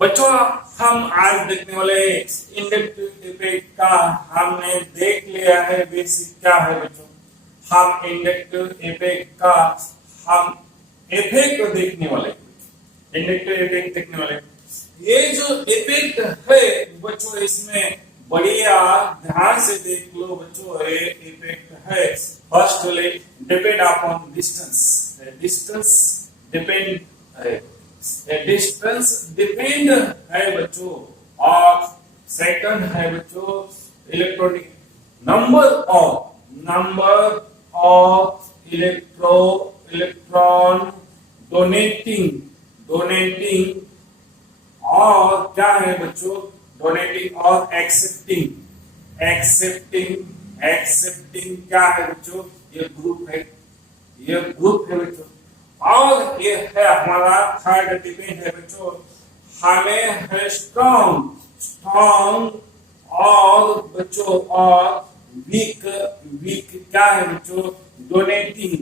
बच्चों हम आज देखने वाले इंडक्टिव इफेक्ट का हमने देख लिया है बेसिक क्या है बच्चों। हम इंडक्टिव इफेक्ट का हम इफेक्ट देखने वाले, इंडक्टिव इफेक्ट देखने वाले। ये जो इफेक्ट है बच्चों इसमें बढ़िया ध्यान से देख लो बच्चों। ये इफेक्ट है firstly depend upon distance, distance depend है, डिस्टेंस डिपेंड है बच्चों। और सेकंड है बच्चों electronic number of electron donating और क्या है बच्चों डोनेटिंग और एक्सेप्टिंग क्या है बच्चों ये ग्रुप है, ये ग्रुप है बच्चों। और ये है हमारा थर्ड डिपेंड है बच्चों, हमें है स्ट्रॉन्ग और बच्चों और वीक क्या है बच्चों डोनेटिंग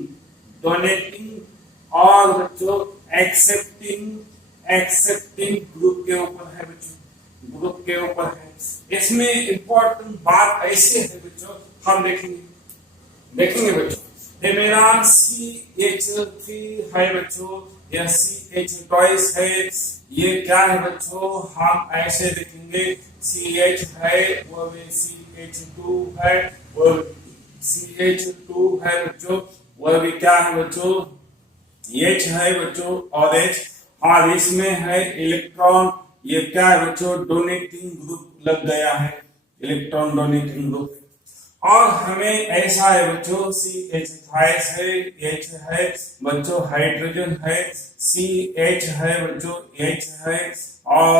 और बच्चों एक्सेप्टिंग ग्रुप के ऊपर है बच्चों, ग्रुप के ऊपर है। इसमें इंपॉर्टेंट बात ऐसे है बच्चों, हम देखेंगे बच्चों। ये मेरा CH3 है बच्चों, या CH ट्वाइस है, ये क्या है बच्चों हम ऐसे देखेंगे। CH है वो भी CH2 है, वो CH2 है बच्चों, वो भी क्या है बच्चों H है बच्चों और H। और इसमें है इलेक्ट्रॉन, ये क्या है बच्चों डोनेटिंग ग्रुप लग गया है, इलेक्ट्रॉन डोनेटिंग ग्रुप। और हमें ऐसा है बच्चों CH थाइस है, H है बच्चों हाइड्रोजन है, CH है बच्चों H है और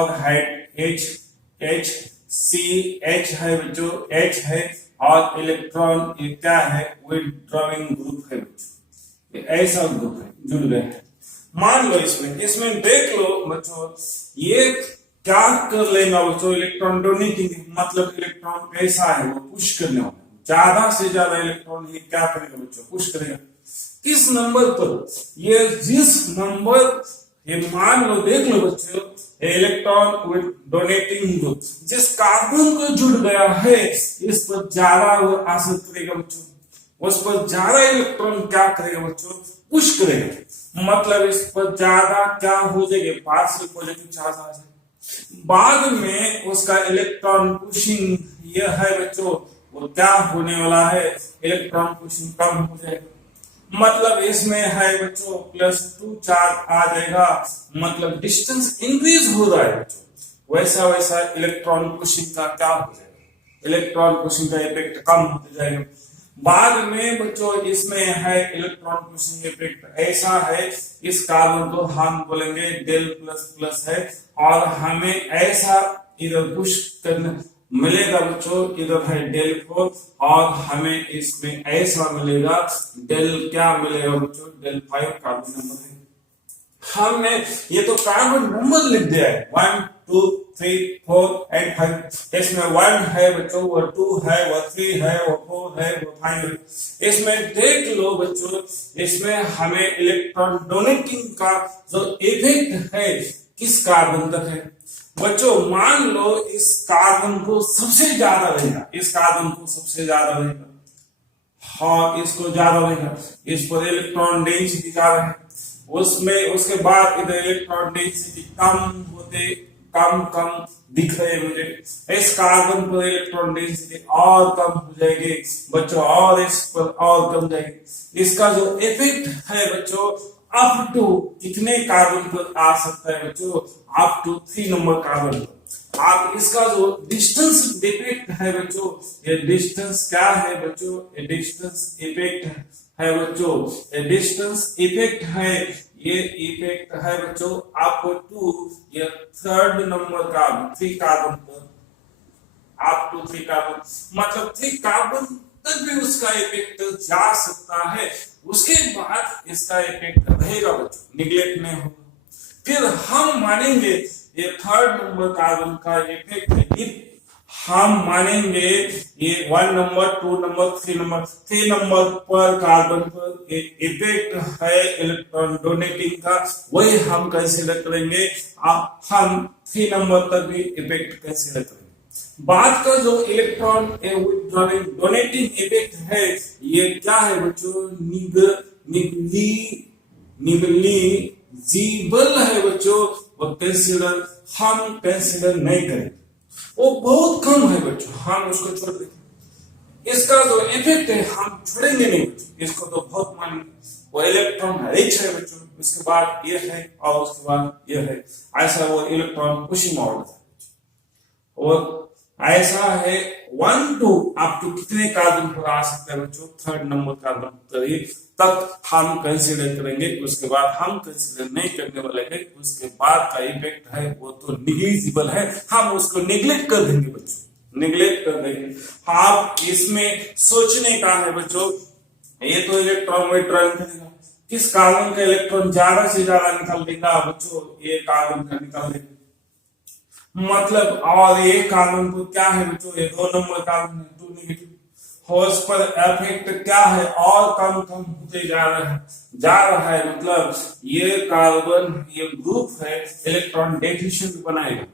CH है बच्चों H है और इलेक्ट्रॉन ये क्या है विथड्रॉइंग ग्रुप है बच्चों, ये ऐसा ग्रुप है जुड़ गए हैं। मान लो इसमें देख लो बच्चों, ये क्या कर लेगा बच्चों इलेक्ट्रॉन डोनेटिंग, मतलब इलेक्ट्रॉन कैसा है वो पुश करने वाला, ज्यादा से ज्यादा इलेक्ट्रॉन ये क्या करेगा बच्चों पुश करेगा। किस नंबर पर, ये जिस नंबर ये मान लो देख लो बच्चों इलेक्ट्रॉन विद डोनेटिंग ग्रुप जिस कार्बन को जुड़ गया है इस पर ज्यादा वो असर करेगा बच्चों, उस पर ज्यादा इलेक्ट्रॉन क्या करेगा बच्चों पुश करेगा, मतलब इस पर ज्यादा क्या हो जाएगा पार्शियल पॉजिटिव चार्ज आ जाएगा। बाद में उसका इलेक्ट्रॉन पुशिंग यह है बच्चों वो क्या होने वाला है इलेक्ट्रॉन पुशिंग कम हो जाएगा, मतलब इसमें है बच्चों +2 चार्ज आ जाएगा, मतलब डिस्टेंस इंक्रीज हो रहा है बच्चों, वैसा इलेक्ट्रॉन पुशिंग का क्या हो जाएगा, इलेक्ट्रॉन पुशिंग का इफेक्ट कम होते जाएगा। बाद में बच्चों इसमें है इलेक्ट्रॉन पुशिंग इफेक्ट ऐसा है, इस कार्बन को हम बोलेंगे del++ है और हमें ऐसा इधर पुश करना मिलेगा बच्चों, इधर है del4 और हमें इसमें ऐसा मिलेगा del क्या मिलेगा बच्चों del5 कार्बन नंबर है। हमने ये तो कार्बन नंबर लिख दिया है 1 2 3 4 एंड 5, इसमें 1 है बच्चों, वो 2 है, वो 3 है, वो 4 है, वो 5 है। इसमें देख लो बच्चों इसमें हमें इलेक्ट्रॉन डोनेटिंग का जो इफेक्ट है किस कार्बन तक है बच्चों। मान लो इस कार्बन को सबसे ज्यादा रहेगा, इस कार्बन को सबसे ज्यादा रहेगा, हाँ इसको ज्यादा रहेगा, इस पर इलेक्ट्रॉन डेंसिटी ज्यादा है, उसमें उसके बाद इधर इलेक्ट्रॉन डेंसिटी कम दिख रहे मुझे, इस कार्बन पर इलेक्ट्रॉन डेंसिटी और कम हो जाएगी बच्चों, और इस पर और कम जाएगी। इसका जो इफेक्ट है बच्चों अप टू कितने कार्बन पर आ सकता है बच्चों, अप टू 3 नंबर कार्बन पर। आप इसका जो डिस्टेंस इफेक्ट है बच्चों, ये डिस्टेंस क्या है बच्चों, ये डिस्टेंस इफेक्ट है बच्चों, ये डिस्टेंस इफेक्ट है, ये इफेक्ट है बच्चों अप टू ये 3rd नंबर कार्बन 3 कार्बन पर, अप टू 3 कार्बन, मतलब 3 कार्बन तक भी उसका इफेक्ट जा सकता है, उसके बाद इसका इफेक्ट रहेगा बच्चों, निगलेक्ट नहीं होगा। फिर हम मानेंगे ये 3rd नंबर कार्बन का इफेक्ट है, हम मानेंगे ये 1 नंबर 2 नंबर 3 नंबर पर कार्बन पर इफेक्ट है इलेक्ट्रॉन डोनेटिंग का, वही हम कंसीडर करेंगे। हम 3 नंबर तक भी इफेक्ट कंसीडर करेंगे। बाद का जो इलेक्ट्रॉन विथड्रॉइंग डोनेटिंग इफेक्ट है, ये क्या है बच्चों, निगलिजिबल है बच्चों, वो हम कंसीडर नहीं करें, वो बहुत कम है बच्चों, हम उसको छोड़ देंगे। इसका जो इफेक्ट है हम छोड़ेंगे नहीं बच्चों, इसको तो बहुत मानेंगे। वो इलेक्ट्रॉन रिच है बच्चों, उसके बाद ये है और उसके बाद ये है, ऐसा वो इलेक्ट्रॉन उसी मॉडल है। और ऐसा है 1 to अप टू कितने कार्बन पर आ सकता है बच्चों, 3rd नंबर कार्बन तक हम कंसीडर करेंगे, उसके बाद हम कंसीडर नहीं करने वाले हैं। उसके बाद का इफेक्ट है वो तो निग्लिजिबल है, हम उसको निग्लेक्ट कर देंगे बच्चों, निग्लेक्ट कर देंगे। आप इसमें सोचने का है बच्चों, ये तो इलेक्ट्रॉन विथड्रॉइंग करेगा, किस कार्बन का इलेक्ट्रॉन ज्यादा से ज्यादा निकाल देगा बच्चों, ये कार्बन का निकाल देगा, मतलब। और ये कार्बन को क्या है बच्चों, ये 2 नंबर कार्बन है, 2 नेगेटिव, उस पर इफेक्ट क्या है, और कम कम होते जा रहा है, मतलब ये कार्बन, ये ग्रुप है इलेक्ट्रॉन डेफिशिएंट बनाएगा।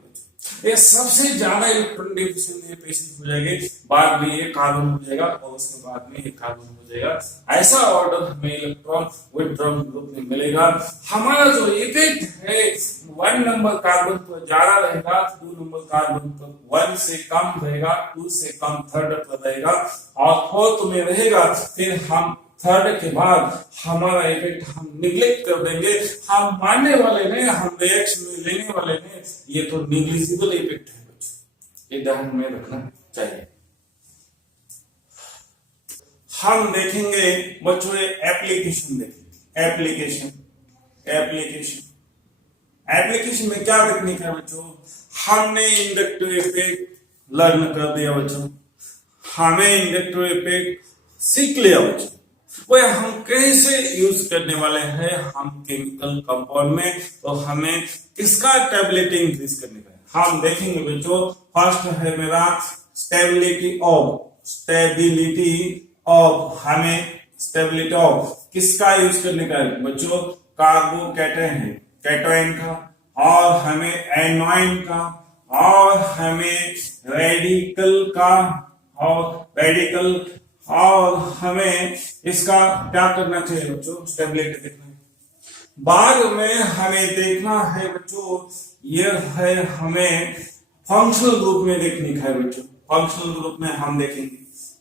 ये सबसे ज्यादा इलेक्ट्रॉन डेफिशिएंट ये पेशेंट हो जाएंगे, बाद में ये कार्बन हो जाएगा और उसके बाद में ये कार्बन हो जाएगा। ऐसा ऑर्डर हमें इलेक्ट्रॉन विथड्रॉइंग ग्रुप में मिलेगा। हमारा जो इफेक्ट है 1 नंबर कार्बन पर ज्यादा रहेगा, 2 नंबर कार्बन पर 1 से कम रहेगा, 2 से कम 3rd पर रहेगा और 4th में रहेगा। फिर हम 3rd के बाद हमारा इफेक्ट हम निग्लेक्ट कर देंगे, हम मानने वाले नहीं, हम रिएक्शन में लेने वाले नहीं, ये तो निग्लिजिबल इफेक्ट है बच्चों, ये ध्यान में रखना चाहिए। हम देखेंगे बच्चों एप्लीकेशन, देखेंगे एप्लीकेशन में क्या देखने का बच्चों, हमने इंडक्टिव इफेक्ट लर्न कर दिया बच्चों, हमें इंडक्टिव इफेक्ट सीख लिया बच्चों, वो हम कैसे यूज करने वाले हैं हम केमिकल कंपाउंड में, तो हमें किसका स्टेबिलिटी इंक्रीज करने का है हम देखेंगे बच्चों। फर्स्ट है मेरा स्टेबिलिटी ऑफ हमें स्टेबिलिटी ऑफ किसका यूज करने का है बच्चों, कैटायन का, और हमें एनोइन का, और हमें रेडिकल का, और हमें इसका क्या करना चाहिए बच्चों, स्टेबिलिटी देखना है। बाद में हमें देखना है बच्चों, यह है हमें फंक्शनल ग्रुप में देखने का है बच्चों। फंक्शनल ग्रुप में हम देखेंगे,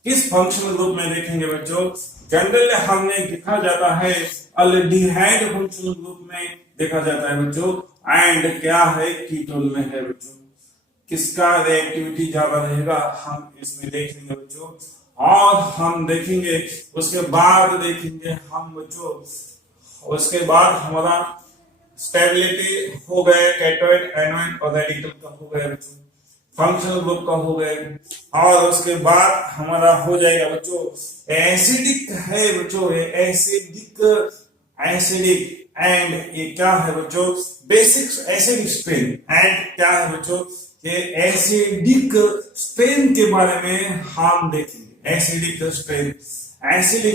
किस फंक्शनल ग्रुप में देखेंगे बच्चों, जनरली हमने देखा जाता है अल्डिहाइड फंक्शनल ग्रुप में देखा जाता है बच्चों, एंड क्या है कीटोन में है बच्चों। किसका रिएक्टिविटी ज्यादा रहेगा हम इसमें देख लेंगे बच्चों, और हम देखेंगे उसके बाद देखेंगे हम बच्चों, उसके बाद हमारा स्टेबिलिटी हो गए, कैटायन, एनोइन और रेडिकल का हो गया बच्चों, फंक्शनल ग्रुप का हो गए, और उसके बाद हमारा हो जाएगा बच्चों एसिडिक है बच्चों, एसिडिक एंड ये क्या है बच्चों, बेसिक एसिडिक स्ट्रेन, एंड क्या है बच्चों, ये एसिडिक स्ट्रेन के बारे में हम देखेंगे। एसिडिक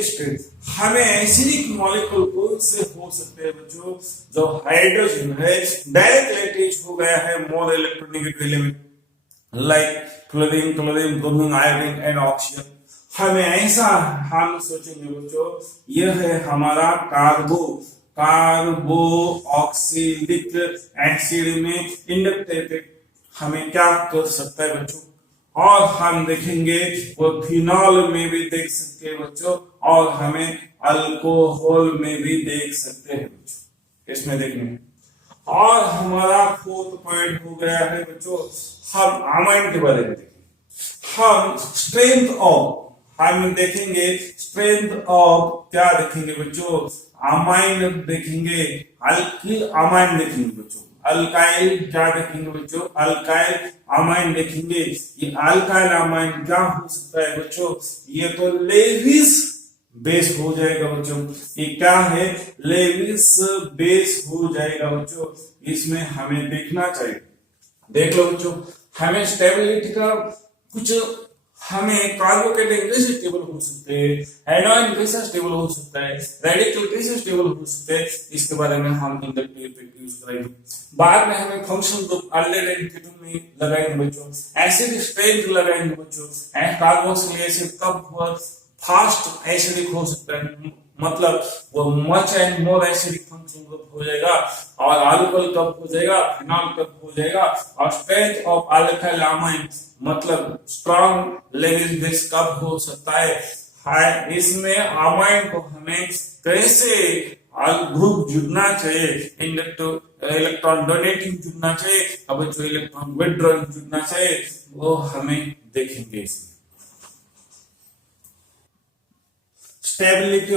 स्ट्रेन हमें एसिडिक मॉलिक्यूल कौन से हो सकते हैं बच्चों, जो हाइड्रोजन है डायरेक्ट लेटेज हो गया है more electronegative element like chlorine, bromine, iodine and oxygen. हमें ऐसा हम सोचेंगे बच्चों, यह है हमारा कार्बो ऑक्सीलिक एसिड में इंडक्टिव हमें क्या कर सकता है बच्चों, और हम देखेंगे वो फिनॉल में भी देख सकते हैं बच्चों, और हमें अल्कोहल में भी देख सकते हैं बच्चों, इसमें देखेंगे। और हमारा 4th पॉइंट हो गया है बच्चों, हम अमाइन के बारे में देखेंगे। हम स्ट्रेंथ ऑफ हम देखेंगे, स्ट्रेंथ ऑफ क्या देखेंगे बच्चों, अमाइन देखेंगे, अल्किल अमाइन देखेंगे बच्चों, अल्काइल क्या देखेंगे बच्चों, अल्काइल अमाइन देखेंगे। ये अल्काइल अमाइन क्या हो सकता है बच्चों, ये तो लेविस बेस हो जाएगा बच्चों, ये क्या है, लेविस बेस हो जाएगा बच्चों, इसमें हमें देखना चाहिए। देख लो बच्चों, हमें स्टेबिलिटी का कुछ हमें कार्बोकेटाइन कैसे स्टेबल हो सकते हैं, एनोन कैसे स्टेबल हो सकता है, रेडिकल कैसे स्टेबल हो सकते हैं, इसके बारे में हम इंडक्टिव इफेक्ट यूज करेंगे। बाद में हमें functional group aldehyde and ketone में लगाएंगे बच्चों, एसिडिक स्ट्रेंथ लगाएंगे बच्चों, एंड कार्बोक्सिलिक एसिड कब फास्ट एसिडिक हो सकता है, मतलब वो much and more acidic function group हो जाएगा, और अल्कोहल कब हो जाएगा, फिनॉल कब हो जाएगा, और स्ट्रेंथ ऑफ अल्काइल अमाइन मतलब स्ट्रॉन्ग लेवल बेस कब हो सकता है। इसमें अमाइन को हमें कैसे ग्रुप जुड़ना चाहिए, इंडक्टिव इलेक्ट्रॉन डोनेटिंग जुड़ना चाहिए, अब जो इलेक्ट्रॉन विथड्रॉइंग जुड़ना चाहिए, वो हमें देखेंगे इसमें। स्टेबिलिटी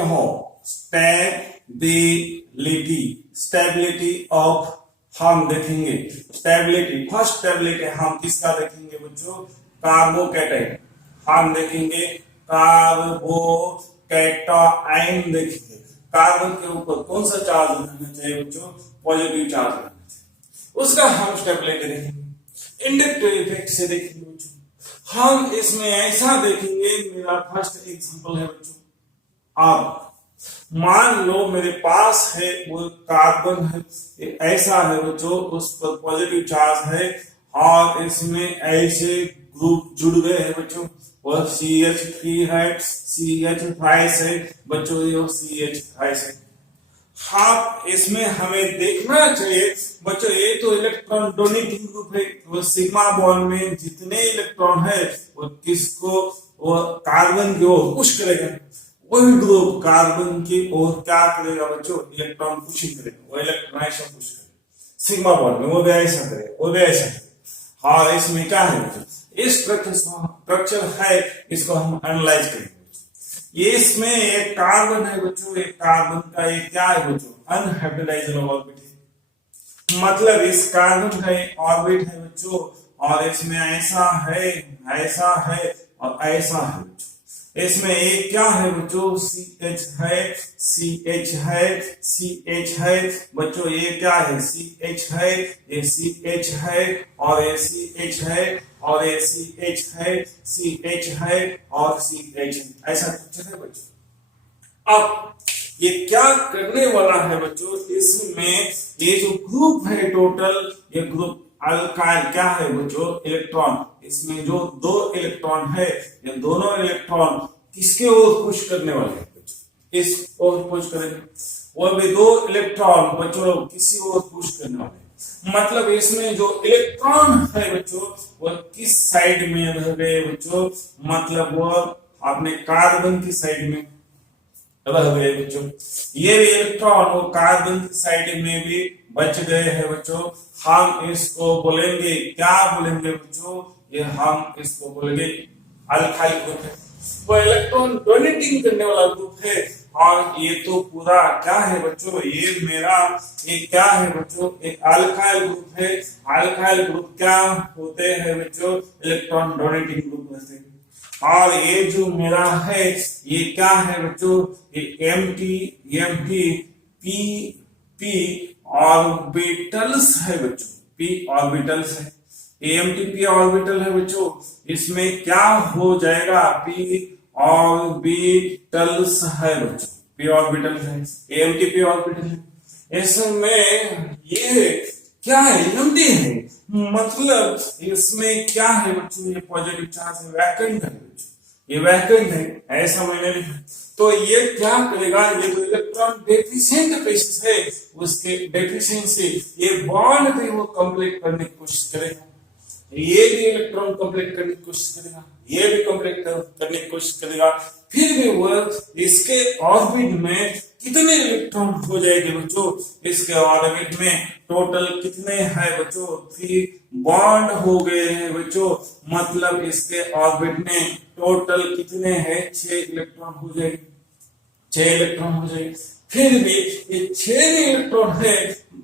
ऑफ हम देखेंगे, स्टेबिलिटी फर्स्ट स्टेबिलिटी हम किसका देखेंगे बच्चों, कार्बोकेटाइन, हम देखेंगे कार्बोकेटाइन देखेंगे, कार्बन के ऊपर कौन सा चार्ज रहना चाहिए बच्चों, पॉजिटिव चार्ज रहना चाहिए, उसका हम स्टेबिलिटी देखेंगे। इंडक्टिव इफेक्ट से देखेंगे बच्चों, हम इसमें ऐसा देखेंगे, मेरा फर्स्ट एग्जांपल है बच्चों, अब मान लो मेरे पास है वो कार्बन है, ऐसा है बच्चों, उस पर पॉजिटिव चार्ज है, और इसमें ऐसे ग्रुप जुड़ गए हैं बच्चों, और CH3 है, CH5 है बच्चों, ये CH5 है। हाँ, इसमें हमें देखना चाहिए बच्चों, ये तो इलेक्ट्रॉन डोनेटिंग ग्रुप है, वो सिग्मा बॉन्ड में जितने इलेक्ट्रॉन है वो किसको, वो कार्बन की ओर पुश करेगा, वही ग्रुप कार्बन की ओर क्या करेगा बच्चों, इलेक्ट्रॉन पुशिंग करेगा, वो इलेक्ट्रॉनाइजेशन पुश करेगा सिग्मा बॉन्ड में, वो भी ऐसा करेगा, वो भी ऐसा करेगा। हाँ, इसमें क्या है बच्चों, इस स्ट्रक्चर है, इसको हम एनालाइज करेंगे। ये इसमें एक कार्बन है बच्चों, एक कार्बन का ये क्या है बच्चों, अनहाइब्रिडाइज्ड ऑर्बिट है, मतलब इस कार्बन का ऑर्बिट है बच्चों, और इसमें ऐसा है, ऐसा है और ऐसा है बच्चों। इसमें एक क्या है बच्चों, CH है, CH है, CH है बच्चों, ये क्या है, CH है, ये CH है, और ये CH है, और ये CH है, CH है, और CH है, ऐसा कुछ है बच्चों। अब ये क्या करने वाला है बच्चों, इसमें ये जो ग्रुप है टोटल, ये ग्रुप अल्काइल क्या है बच्चों, इलेक्ट्रॉन, इसमें जो दो इलेक्ट्रॉन है, ये दोनों इलेक्ट्रॉन किसके ओर पुश करने वाले हैं बच्चों, इस ओर पुश करेंगे, वो भी दो इलेक्ट्रॉन बच्चों किसी ओर पुश करने वाले हैं, मतलब इसमें जो इलेक्ट्रॉन है बच्चों वो किस साइड में रह गए बच्चों, मतलब वो अपने कार्बन की साइड में रह गए बच्चों, ये भी इलेक्ट्रॉन वो कार्बन की साइड में भी बच गए हैं बच्चों। हम इसको बोलेंगे, क्या बोलेंगे बच्चों, ये हम इसको बोलेंगे अल्काइल ग्रुप है, वो इलेक्ट्रॉन डोनेटिंग करने वाला ग्रुप है। और ये तो पूरा क्या है बच्चों, ये मेरा ये क्या है बच्चों, एक अल्काइल ग्रुप है। अल्काइल ग्रुप क्या होते हैं बच्चों, इलेक्ट्रॉन डोनेटिंग ग्रुप होते हैं। और ये जो मेरा है ये क्या है बच्चों, ये एम्प्टी p ऑर्बिटल्स है बच्चों, p ऑर्बिटल्स है, एम्प्टी ऑर्बिटल है बच्चों, इसमें क्या हो जाएगा, p ऑर्बिटल्स है बच्चों, p ऑर्बिटल है, एम्प्टी ऑर्बिटल है। इसमें ये क्या है, एम्प्टी है, मतलब इसमें क्या है बच्चों, ये पॉजिटिव चार्ज है, वैकेंट है बच्चों, ये वैकेंट है, ऐसा मैंने लिखा। तो ये क्या करेगा, ये जो इलेक्ट्रॉन डेफिशिएंट पेशिस है उसके डेफिशिएंसी ये बॉन्ड भी वो कंप्लीट करने की कोशिश करेगा, ये भी इलेक्ट्रॉन कंप्लीट करने की कोशिश करेगा, ये भी कंप्लीट करने की कोशिश करेगा, फिर भी वो इसके ऑर्बिट में कितने इलेक्ट्रॉन हो जाएंगे बच्चों, इसके ऑर्बिट में टोटल कितने हैं बच्चों, 3 बॉन्ड हो गए हैं बच्चों, मतलब इसके ऑर्बिट में टोटल कितने हैं, 6 इलेक्ट्रॉन हो जाएंगे, 6 इलेक्ट्रॉन हो जाएंगे। फिर भी ये 6 इलेक्ट्रॉन है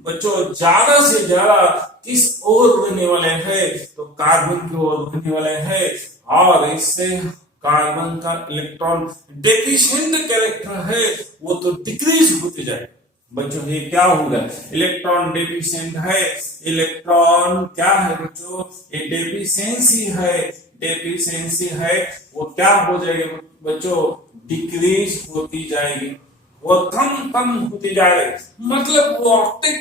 बच्चों, ज्यादा से ज्यादा किस ओर रहने वाले हैं, तो कार्बन की ओर रहने वाले हैं, और इससे कार्बन का इलेक्ट्रॉन डेफिशिएंट कैरेक्टर है वो तो डिक्रीज होते जाए बच्चों। ये क्या होगा, इलेक्ट्रॉन डेफिशिएंट है, इलेक्ट्रॉन क्या है बच्चों, ये डेफिशिएंसी है, डेफिशिएंसी है वो क्या हो जाएगी बच्चों, डिक्रीज होती जाएगी, वो कम कम होती जाएगी। मतलब वो ऑप्टेक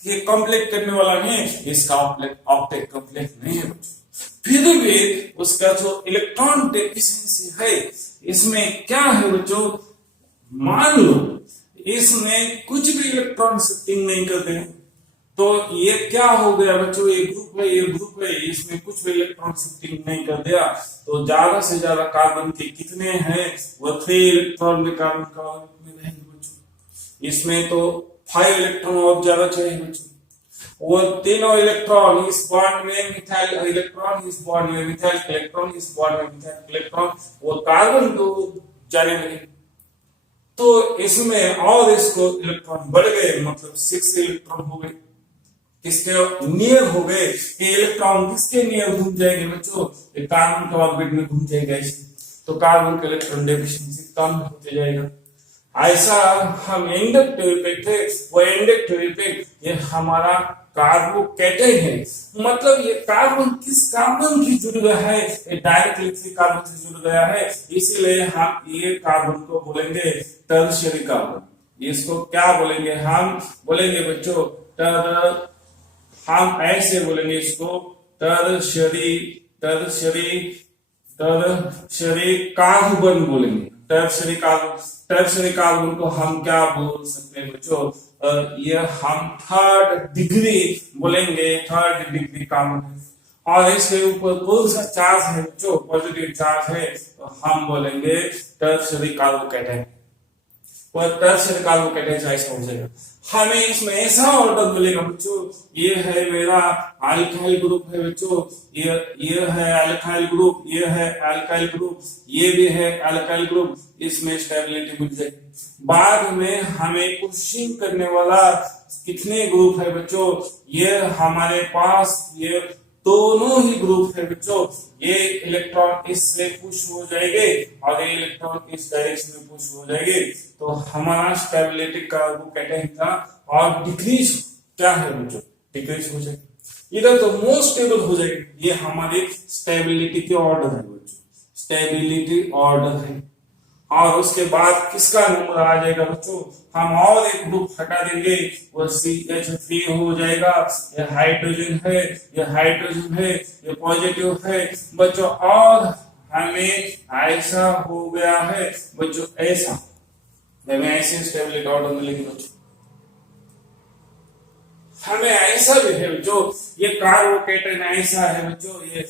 ये कंप्लीट करने वाला नहीं, इसका ऑप्टेक कंप्लीट नहीं है बच्चों। फिर भी उसका जो इलेक्ट्रॉन डेफिशिएंसी है इसमें क्या है बच्चों, मान लो इसमें कुछ भी इलेक्ट्रॉन शिफ्टिंग नहीं करते हैं, तो ये क्या हो गया बच्चों, ये ग्रुप है, इसमें कुछ भी इलेक्ट्रॉन शिफ्टिंग नहीं कर दिया, तो ज्यादा से ज्यादा कार्बन के कितने हैं, वो 3 इलेक्ट्रॉन में कार्बन का में रहेंगे बच्चों। इसमें तो 5 इलेक्ट्रॉन और ज्यादा चाहिए बच्चों। वो तीनों इलेक्ट्रॉन इस बॉन्ड में मिथाइल इलेक्ट्रॉन, इस बॉन्ड में मिथाइल इलेक्ट्रॉन, इस बॉन्ड में मिथाइल इलेक्ट्रॉन, वो कार्बन को जाने लगे, तो इसमें और इसको इलेक्ट्रॉन बढ़ गए, मतलब 6 इलेक्ट्रॉन हो गए, किसके नियर हो गए, ये इलेक्ट्रॉन किसके नियर घूम जाएंगे बच्चों, ये कार्बन के ऑर्बिट में घूम जाएगा, तो कार्बन का इलेक्ट्रॉन डेफिशिएंसी कम होते जाएगा। ऐसा हम इंडक्टिव इफेक्ट है, वो इंडक्टिव इफेक्ट ये हमारा कार्बोकैटायन है, मतलब ये कार्बन किस कार्बन की जुड़ गया है, ये डायरेक्टली कार्बन से जुड़ गया है, इसीलिए हम ये कार्बन को बोलेंगे टर्शियरी कार्बन। इसको क्या बोलेंगे, हम बोलेंगे बच्चों हम ऐसे बोलेंगे इसको टर्शियरी कार्बन बोलेंगे, टर्शियरी कार्बन को हम क्या बोल सकते हैं बच्चों, ये हम थर्ड डिग्री बोलेंगे, थर्ड डिग्री कार्बन है, और इसके ऊपर कौन सा चार्ज है बच्चों, पॉजिटिव चार्ज है, तो हम बोलेंगे टर्शियरी कार्बोकैटायन, और टर्शियरी कार्बोकैटायन ऐसा हो जाएगा। हमें इसमें ऐसा ऑर्डर मिलेगा बच्चों, ये है मेरा अल्काइल ग्रुप है बच्चों, ये है अल्काइल ग्रुप, ये है अल्काइल ग्रुप, ये भी है अल्काइल ग्रुप, इसमें स्टेबिलिटी मिल जाएगी। बाद में हमें पुशिंग करने वाला कितने ग्रुप है बच्चों, ये हमारे पास ये दोनों ही ग्रुप है बच्चों, ये इलेक्ट्रॉन इससे पुश हो जाएंगे और ये इलेक्ट्रॉन इस डायरेक्शन में पुश हो जाएंगे, तो हमारा स्टेबिलिटी कार्बोकैटायन था और डिक्रीज क्या है बच्चों, डिक्रीज हो जाएगी, इधर तो मोर स्टेबल हो जाएगी। ये हमारे स्टेबिलिटी के ऑर्डर है बच्चों, स्टेबिलिटी ऑर्डर है। और उसके बाद किसका नंबर आ जाएगा बच्चों, हम और एक ग्रुप हटा देंगे, वो CH3 हो जाएगा, ये हाइड्रोजन है, ये हाइड्रोजन है, ये पॉजिटिव है बच्चों, और हमें ऐसा हो गया है बच्चों, ऐसा हमें ऐसे स्टेबिलिटी ऑर्डर मिलेगी बच्चों, हमें ऐसा भी है जो ये कार्बोकैटायन ऐसा है बच्चों, ये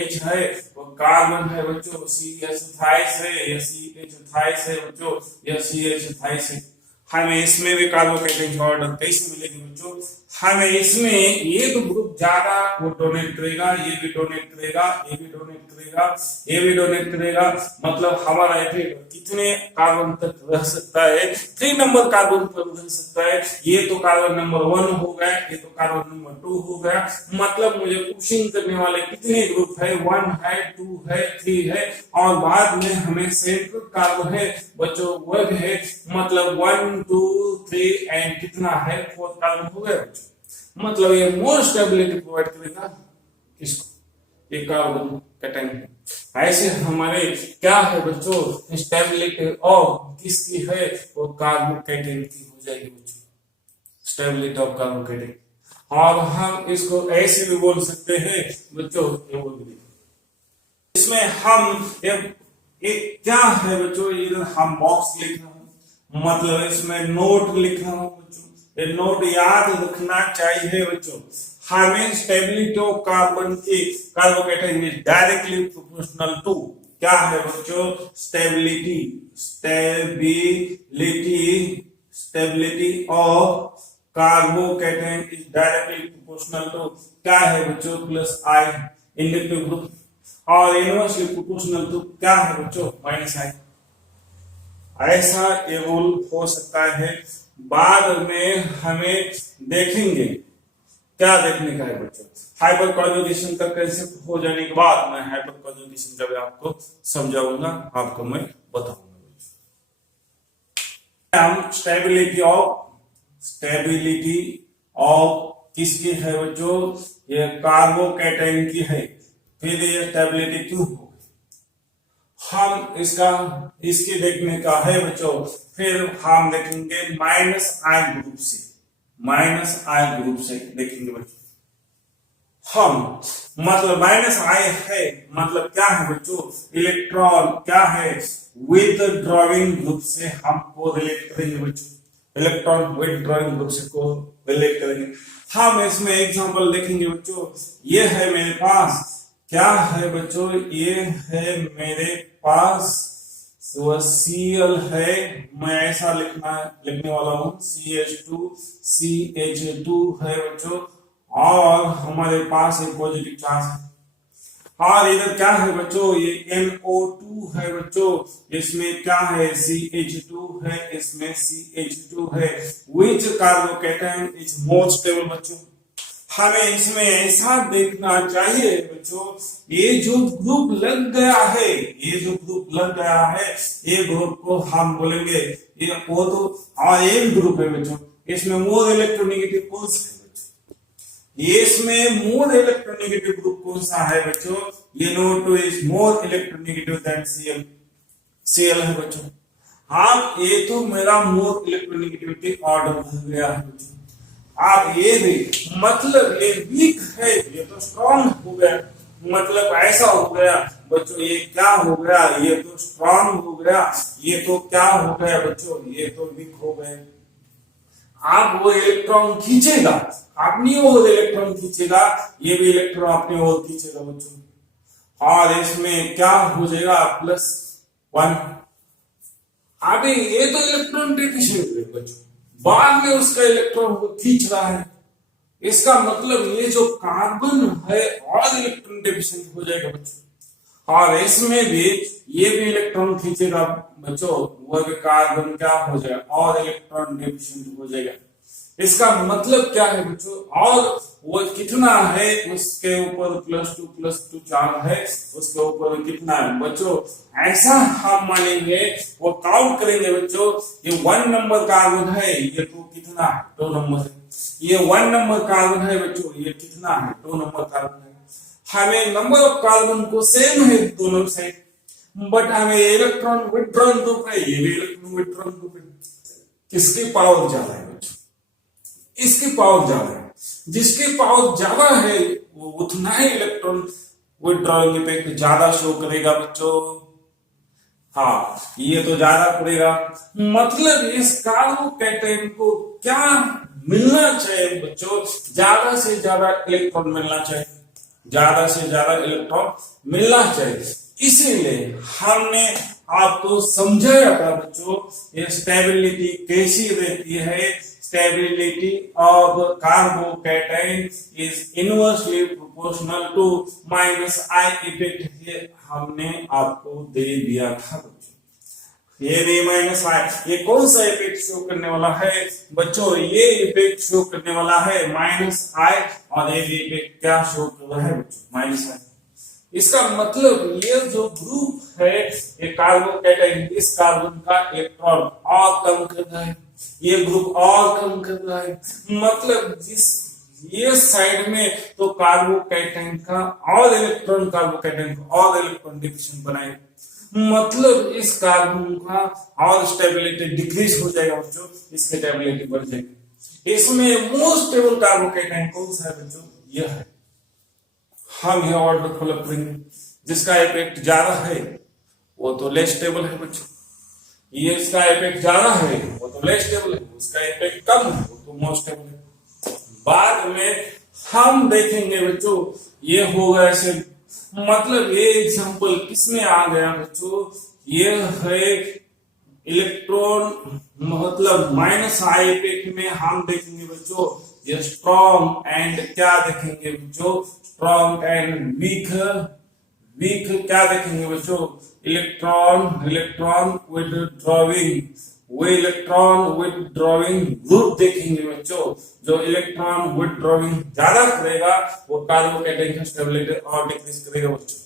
H है, वो कार्बन है बच्चों, CH थाइस है, ये CH थाइस है बच्चों, ये CH थाइस है। हमें इसमें भी कार्बोकैटायन का ऑर्डर कैसे मिलेगी बच्चों, हमें इसमें एक ग्रुप ज्यादा वो डोनेट करेगा, ये भी डोनेट करेगा, ये भी डोनेट करेगा, ये भी डोनेट करेगा, मतलब हमारा इफेक्ट कितने कार्बन तक रह सकता है, 3 नंबर कार्बन पर रह सकता है। ये तो कार्बन नंबर 1 हो गया, ये तो कार्बन नंबर 2 हो गया, मतलब मुझे पुशिंग करने वाले कितने ग्रुप है, 1 है, 2 है, 3 है, और बाद में हमें सेंट्रल कार्बन है बच्चों, वो भी है, मतलब 1 2 3 एंड कितना है 4 कार्बन हो गया बच्चों, मतलब ये मोर स्टेबिलिटी प्रोवाइड करेगा किसको, ये कार्बन कैटायन। ऐसे हमारे क्या है बच्चों, स्टेबिलिटी ऑफ किसकी है, वो कार्बोकैटायन की हो जाएगी बच्चों, स्टेबिलिटी ऑफ कार्बोकैटायन। और हम इसको ऐसे भी बोल सकते हैं बच्चों, इसमें हम एक क्या है बच्चों, इधर हम बॉक्स लिख रहा हूं, मतलब इसमें नोट लिख रहा हूं बच्चों, ये नोट याद रखना चाहिए बच्चों, हमें स्टेबिलिटी ऑफ कार्बन की carbocation is directly proportional to क्या है बच्चों, stability of carbocation is directly proportional to क्या है बच्चों, प्लस आई इंडक्टिव ग्रुप, और इनवर्सली प्रोपोर्शनल टू क्या है बच्चों, माइनस आई। ऐसा ये रूल हो सकता है। बाद में हमें देखेंगे, क्या देखने का है बच्चों, हाइपर कॉन्जुगेशन का कंसेप्ट हो जाने के बाद मैं हाइपर कॉन्जुगेशन का भी आपको समझाऊंगा, आपको मैं बताऊंगा। हम स्टेबिलिटी ऑफ किसकी है बच्चों, ये कार्बोकैटायन की है, फिर ये स्टेबिलिटी क्यों हो गई, हम इसके देखने का है बच्चों। फिर हम देखेंगे माइनस आई ग्रुप से, माइनस आई ग्रुप से देखेंगे बच्चों हम। मतलब माइनस आई है मतलब क्या है बच्चों, इलेक्ट्रॉन क्या है विद ड्रॉइंग ग्रुप से हम को रिलेट करेंगे बच्चों, इलेक्ट्रॉन विद ड्रॉइंग ग्रुप से को रिलेट करेंगे हम। इसमें एग्जांपल देखेंगे बच्चों, ये है मेरे पास, क्या है बच्चों, ये है मेरे पास Cl है, मैं ऐसा लिखने वाला हूं CH2 CH2 है बच्चों, और हमारे पास एक पॉजिटिव चार्ज है। और इधर क्या है बच्चों, ये NO2 है बच्चों, इसमें क्या है CH2 है, इसमें CH2 है। Which carbocation is more stable बच्चों, हमें इसमें ऐसा देखना चाहिए बच्चों, ये जो ग्रुप लग गया है, ये जो ग्रुप लग गया है, ये ग्रुप को हम बोलेंगे ये वो तो और एक ग्रुप है बच्चों, इसमें मोर इलेक्ट्रोनेगेटिव कौन सा है बच्चों, ये इसमें मोर इलेक्ट्रोनेगेटिव ग्रुप कौन सा है बच्चों, ये NO2 is more electronegative than Cl है बच्चों। हाँ, ये तो मेरा मोर इलेक्ट्रोनेगेटिविटी ऑर्डर हो गया है बच्चों। आप ये भी मतलब ये वीक है, ये तो स्ट्रॉन्ग हो गया, मतलब ऐसा हो गया बच्चों, ये क्या हो गया, ये तो स्ट्रॉन्ग हो गया, ये तो क्या हो गया बच्चों, ये तो वीक हो गए। आप वो इलेक्ट्रॉन खींचेगा, अपनी ओर इलेक्ट्रॉन खींचेगा, ये भी इलेक्ट्रॉन अपनी ओर खींचेगा बच्चों, और इसमें क्या हो जाएगा +1। अभी ये तो इलेक्ट्रॉन डेफिशिएंट है बच्चों, बाद में उसका इलेक्ट्रॉन को खींच रहा है, इसका मतलब ये जो कार्बन है और इलेक्ट्रॉन डेफिशिएंट हो जाएगा बच्चों, और इसमें भी ये भी इलेक्ट्रॉन खींचेगा बच्चों, वो भी कार्बन क्या हो जाएगा और इलेक्ट्रॉन डेफिशिएंट हो जाएगा। इसका मतलब क्या है बच्चों, और वो कितना है, उसके ऊपर +2 चार्ज है, उसके ऊपर कितना है बच्चों, ऐसा हम मानेंगे, वो काउंट करेंगे बच्चों, ये 1 नंबर कार्बन है, ये तो कितना है 2 नंबर है, ये 1 नंबर कार्बन है बच्चों, ये कितना है 2 नंबर कार्बन है। हमें नंबर ऑफ कार्बन को सेम है दोनों साइड, बट हमें इलेक्ट्रॉन विथड्रॉन ग्रुप है, ये भी इलेक्ट्रॉन विथड्रॉन ग्रुप है, किसकी पावर ज्यादा है बच्चों, इसकी पावर ज्यादा है, जिसकी पावर ज्यादा है वो उतना ही इलेक्ट्रॉन विथड्रॉइंग इफेक्ट ज्यादा शो करेगा बच्चों। हाँ, ये तो ज्यादा करेगा, मतलब इस कार्बोकैटायन को क्या मिलना चाहिए बच्चों, ज्यादा से ज्यादा इलेक्ट्रॉन मिलना चाहिए, ज्यादा से ज्यादा इलेक्ट्रॉन मिलना चाहिए। इसीलिए हमने आपको समझाया था बच्चों, ये स्टेबिलिटी कैसी रहती है। Stability of carbocation is inversely proportional to -I effect, ये हमने आपको दे दिया था बच्चों। ये भी -I, ये कौन सा इफेक्ट शो करने वाला है बच्चों, ये इफेक्ट शो करने वाला है -I, और ये भी इफेक्ट क्या शो कर रहा है बच्चों -I। इसका मतलब ये जो ग्रुप है, ये कार्बोकैटायन, इस कार्बन का इलेक्ट्रॉन और कम कर रहा है, ये ग्रुप और कम कर रहा है, मतलब जिस ये साइड में तो कार्बोकैटायन का और इलेक्ट्रॉन, कार्बोकैटायन को और इलेक्ट्रॉन डिफिशिएंट बनाए, मतलब इस कार्बन का और स्टेबिलिटी डिक्रीज हो जाएगा बच्चों, इसकी स्टेबिलिटी बढ़ जाएगी। इसमें मोस्ट स्टेबल कार्बोकैटायन कौन सा है बच्चों, यह है। हम यह ऑर्डर फॉलो करेंगे, जिसका इफेक्ट ज्यादा है वो तो लेस स्टेबल है बच्चों, ये इसका इफेक्ट ज्यादा है वो तो लेस स्टेबल है, उसका इफेक्ट कम है वो तो मोर स्टेबल है। बाद में हम देखेंगे बच्चों, ये होगा ऐसे, मतलब ये एग्जांपल किसमें आ गया बच्चों, ये है इलेक्ट्रॉन, मतलब -I इफेक्ट में हम देखेंगे बच्चों, ये स्ट्रॉन्ग एंड क्या देखेंगे बच्चों, स्ट्रॉन्ग एंड वीक क्या देखेंगे बच्चों, इलेक्ट्रॉन विथड्रॉइंग, वो इलेक्ट्रॉन विथड्रॉइंग ग्रुप देखेंगे बच्चों, जो इलेक्ट्रॉन विथड्रॉइंग ज्यादा करेगा वो कार्बोकैटायन का स्टेबिलिटी और डिक्रीज करेगा बच्चों।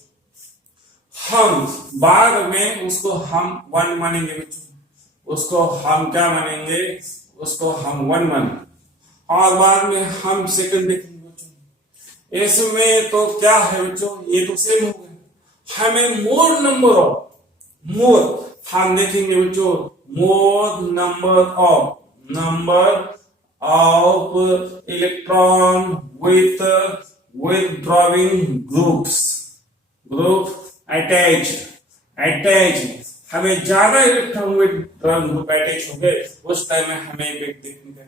हम बाद में उसको हम 1 मानेंगे बच्चों, उसको हम क्या मानेंगे, उसको हम 1 मानेंगे, और बाद में हम सेकंड देखेंगे बच्चों। इसमें तो क्या है बच्चों, ये तो सेम हो गया। हमें मोर नंबर ऑफ, मोर हम देखेंगे बच्चों, मोर number of electron with withdrawing group attach हमें ज्यादा इलेक्ट्रॉन विथड्रॉइंग ग्रुप अटैच हो गए, उस टाइम में हमें इफेक्ट देखने का।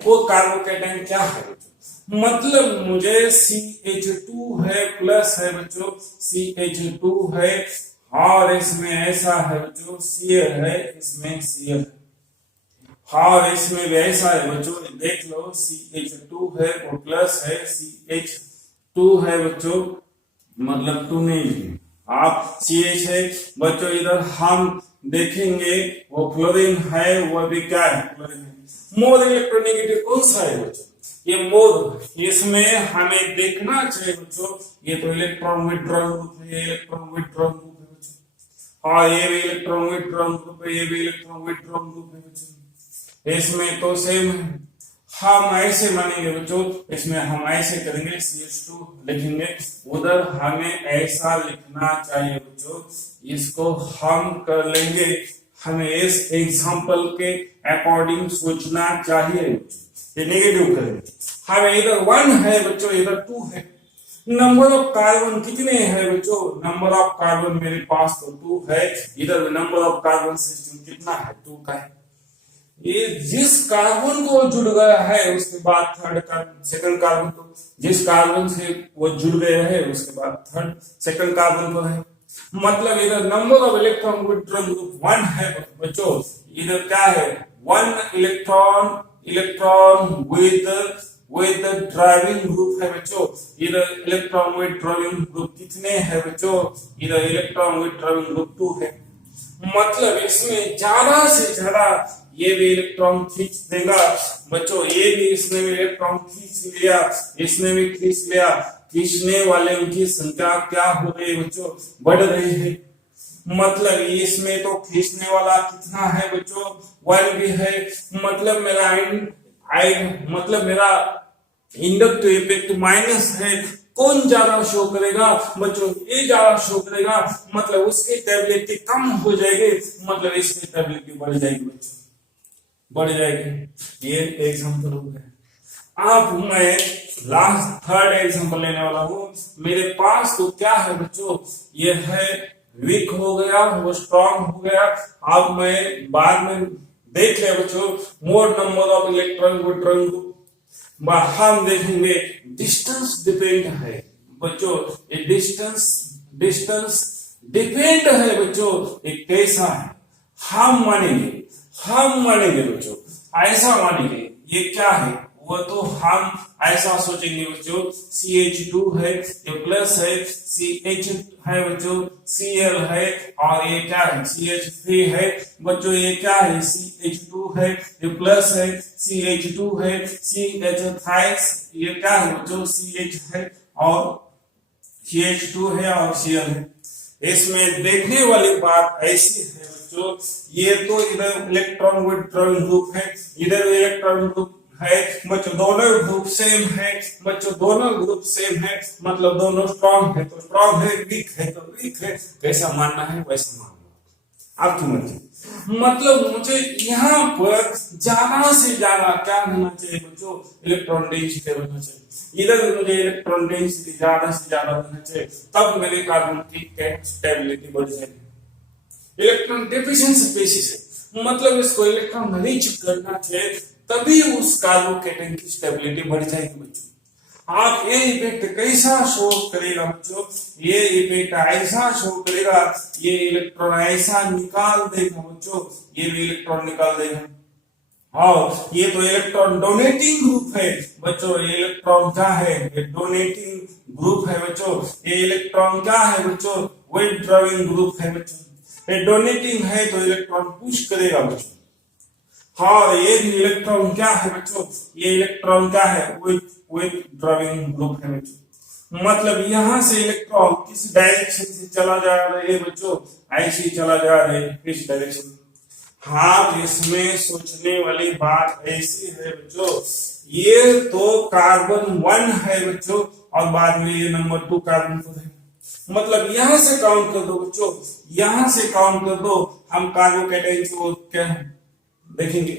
वो कार्बोकैटायन क्या है बच्चों, मतलब मुझे CH2 है प्लस है बच्चों, CH2 है और इसमें ऐसा है बच्चों Cl है, इसमें Cl है और इसमें भी ऐसा है बच्चों, देख लो CH2 है और प्लस है CH2 है बच्चों, मतलब 2 नहीं, आप CH है बच्चों। इधर हम देखेंगे वो क्लोरीन है, वो भी क्या है, क्लोरीन है। मोर इलेक्ट्रोनेगेटिव कौन सा है बच्चों, ये मोर, इसमें हमें देखना चाहिए बच्चों, ये तो इलेक्ट्रॉन विथड्रॉइंग ग्रुप है, इलेक्ट्रॉन विथड्रॉइंग ग्रुप है बच्चों, और ये भी इलेक्ट्रॉन विथड्रॉइंग ग्रुप है, ये भी इलेक्ट्रॉन विथड्रॉइंग ग्रुप है बच्चों, इसमें तो सेम है। हम ऐसे मानेंगे बच्चों, इसमें हम ऐसे करेंगे CH2 लिखेंगे, उधर हमें ऐसा लिखना चाहिए बच्चों, इसको हम कर लेंगे, हमें इस एग्जांपल के अकॉर्डिंग सोचना चाहिए। ये नेगेटिव करेंगे, हमें इधर 1 है बच्चों, इधर 2 है। नंबर ऑफ कार्बन कितने हैं बच्चों, नंबर ऑफ कार्बन मेरे पास तो 2 है, इधर नंबर ऑफ कार्बन सिस्टम कितना है, 2 का है। ये जिस कार्बन को जुड़ गया है उसके बाद थर्ड कार्बन, सेकंड कार्बन को, जिस कार्बन से वो जुड़ गया है उसके बाद थर्ड सेकंड कार्बन को है, मतलब इधर number of electron withdrawing group 1 है बच्चों, इधर क्या है 1 इलेक्ट्रॉन विद ड्राइविंग ग्रुप है बच्चों, इधर इलेक्ट्रॉन विथड्रॉइंग ग्रुप कितने हैं बच्चों, इधर इलेक्ट्रॉन विथड्रॉइंग ग्रुप 2 है, मतलब इसमें ज्यादा से ज्यादा ये भी इलेक्ट्रॉन खींच देगा बच्चों, ये भी इसने भी इलेक्ट्रॉन खींच लिया, इसने भी खींच लिया, खींचने वाले उनकी संख्या क्या हो रही है बच्चों, बढ़ रही है, मतलब इसमें तो खींचने वाला कितना है बच्चों, 1 भी है, मतलब मेरा इंडक्टिव इफेक्ट माइनस है, कौन ज्यादा शो करेगा बच्चों, ये ज्यादा शो करेगा, मतलब उसकी स्टेबिलिटी कम हो जाएगी, मतलब इसकी स्टेबिलिटी बढ़ जाएगी बच्चों, बढ़ जाएगी। ये एग्जांपल हो गया। अब मैं लास्ट थर्ड एग्जांपल लेने वाला हूं, मेरे पास तो क्या है बच्चों, ये है वीक हो गया, वो स्ट्रॉन्ग हो गया, अब मैं बाद में देख लिया बच्चों, मोर number of electron withdrawing group, हम देखेंगे डिस्टेंस डिपेंड है बच्चों, ये डिस्टेंस डिपेंड है बच्चों, ये कैसा है, हम मानेंगे बच्चों, ऐसा मानेंगे, ये क्या है, वो तो हम ऐसा सोचेंगे बच्चों, CH2 है, ये प्लस है, CH है बच्चों, Cl है, और ये क्या है CH3 है बच्चों, ये क्या है CH2 है, ये प्लस है, CH2 है, CH ये क्या है बच्चों CH है और CH2 है और Cl है। इसमें देखने वाली बात ऐसी है बच्चों, ये तो इधर इलेक्ट्रॉन विथड्रॉइंग ग्रुप है, इधर इलेक्ट्रॉन ग्रुप है बच्चों, दोनों ग्रुप सेम है बच्चों, दोनों ग्रुप सेम है, मतलब दोनों स्ट्रॉन्ग है तो स्ट्रॉन्ग है, वीक है तो वीक है, कैसा मानना है वैसा मानना, आपकी मर्जी। मतलब मुझे यहाँ पर ज्यादा से ज्यादा क्या होना चाहिए बच्चों, इलेक्ट्रॉन डेंसिटी होना चाहिए, इधर मुझे इलेक्ट्रॉन डेंसिटी ज्यादा से ज्यादा होना चाहिए, तब मेरे कार्बन की स्टेबिलिटी बढ़ जाएगी। इलेक्ट्रॉन डेफिशिएंसी स्पीशीज है, मतलब इसको इलेक्ट्रॉन रिच करना चाहिए, तभी उस कार्बोकैटायन की स्टेबिलिटी बढ़ जाएगी बच्चों। आप ये इफेक्ट कैसा शो करेगा बच्चों, ये इफेक्ट ऐसा शो करेगा, ये इलेक्ट्रॉन ऐसा निकाल देगा बच्चों, ये भी इलेक्ट्रॉन निकाल देगा, और ये तो इलेक्ट्रॉन डोनेटिंग ग्रुप है बच्चों, ये इलेक्ट्रॉन क्या है, ये डोनेटिंग ग्रुप है बच्चों, ये इलेक्ट्रॉन क्या है बच्चों, विथड्रॉइंग ग्रुप है बच्चों, ये डोनेटिंग है तो इलेक्ट्रॉन पुश करेगा बच्चों, और ये इलेक्ट्रॉन क्या है बच्चों, ये इलेक्ट्रॉन क्या है, विथड्रॉइंग ग्रुप है बच्चों, मतलब यहां से इलेक्ट्रॉन किस डायरेक्शन से चला जा रहा है बच्चों, ऐसे चला जा रहा है, किस डायरेक्शन, हाँ, इसमें सोचने वाली बात ऐसी है बच्चों, ये तो कार्बन 1 है बच्चों, और बाद में ये नंबर 2 कार्बन 2 है। मतलब यहां से काउंट कर दो बच्चों, यहां से काउंट कर दो, हम कार्बोकेटाइन को क्या देखेंगे।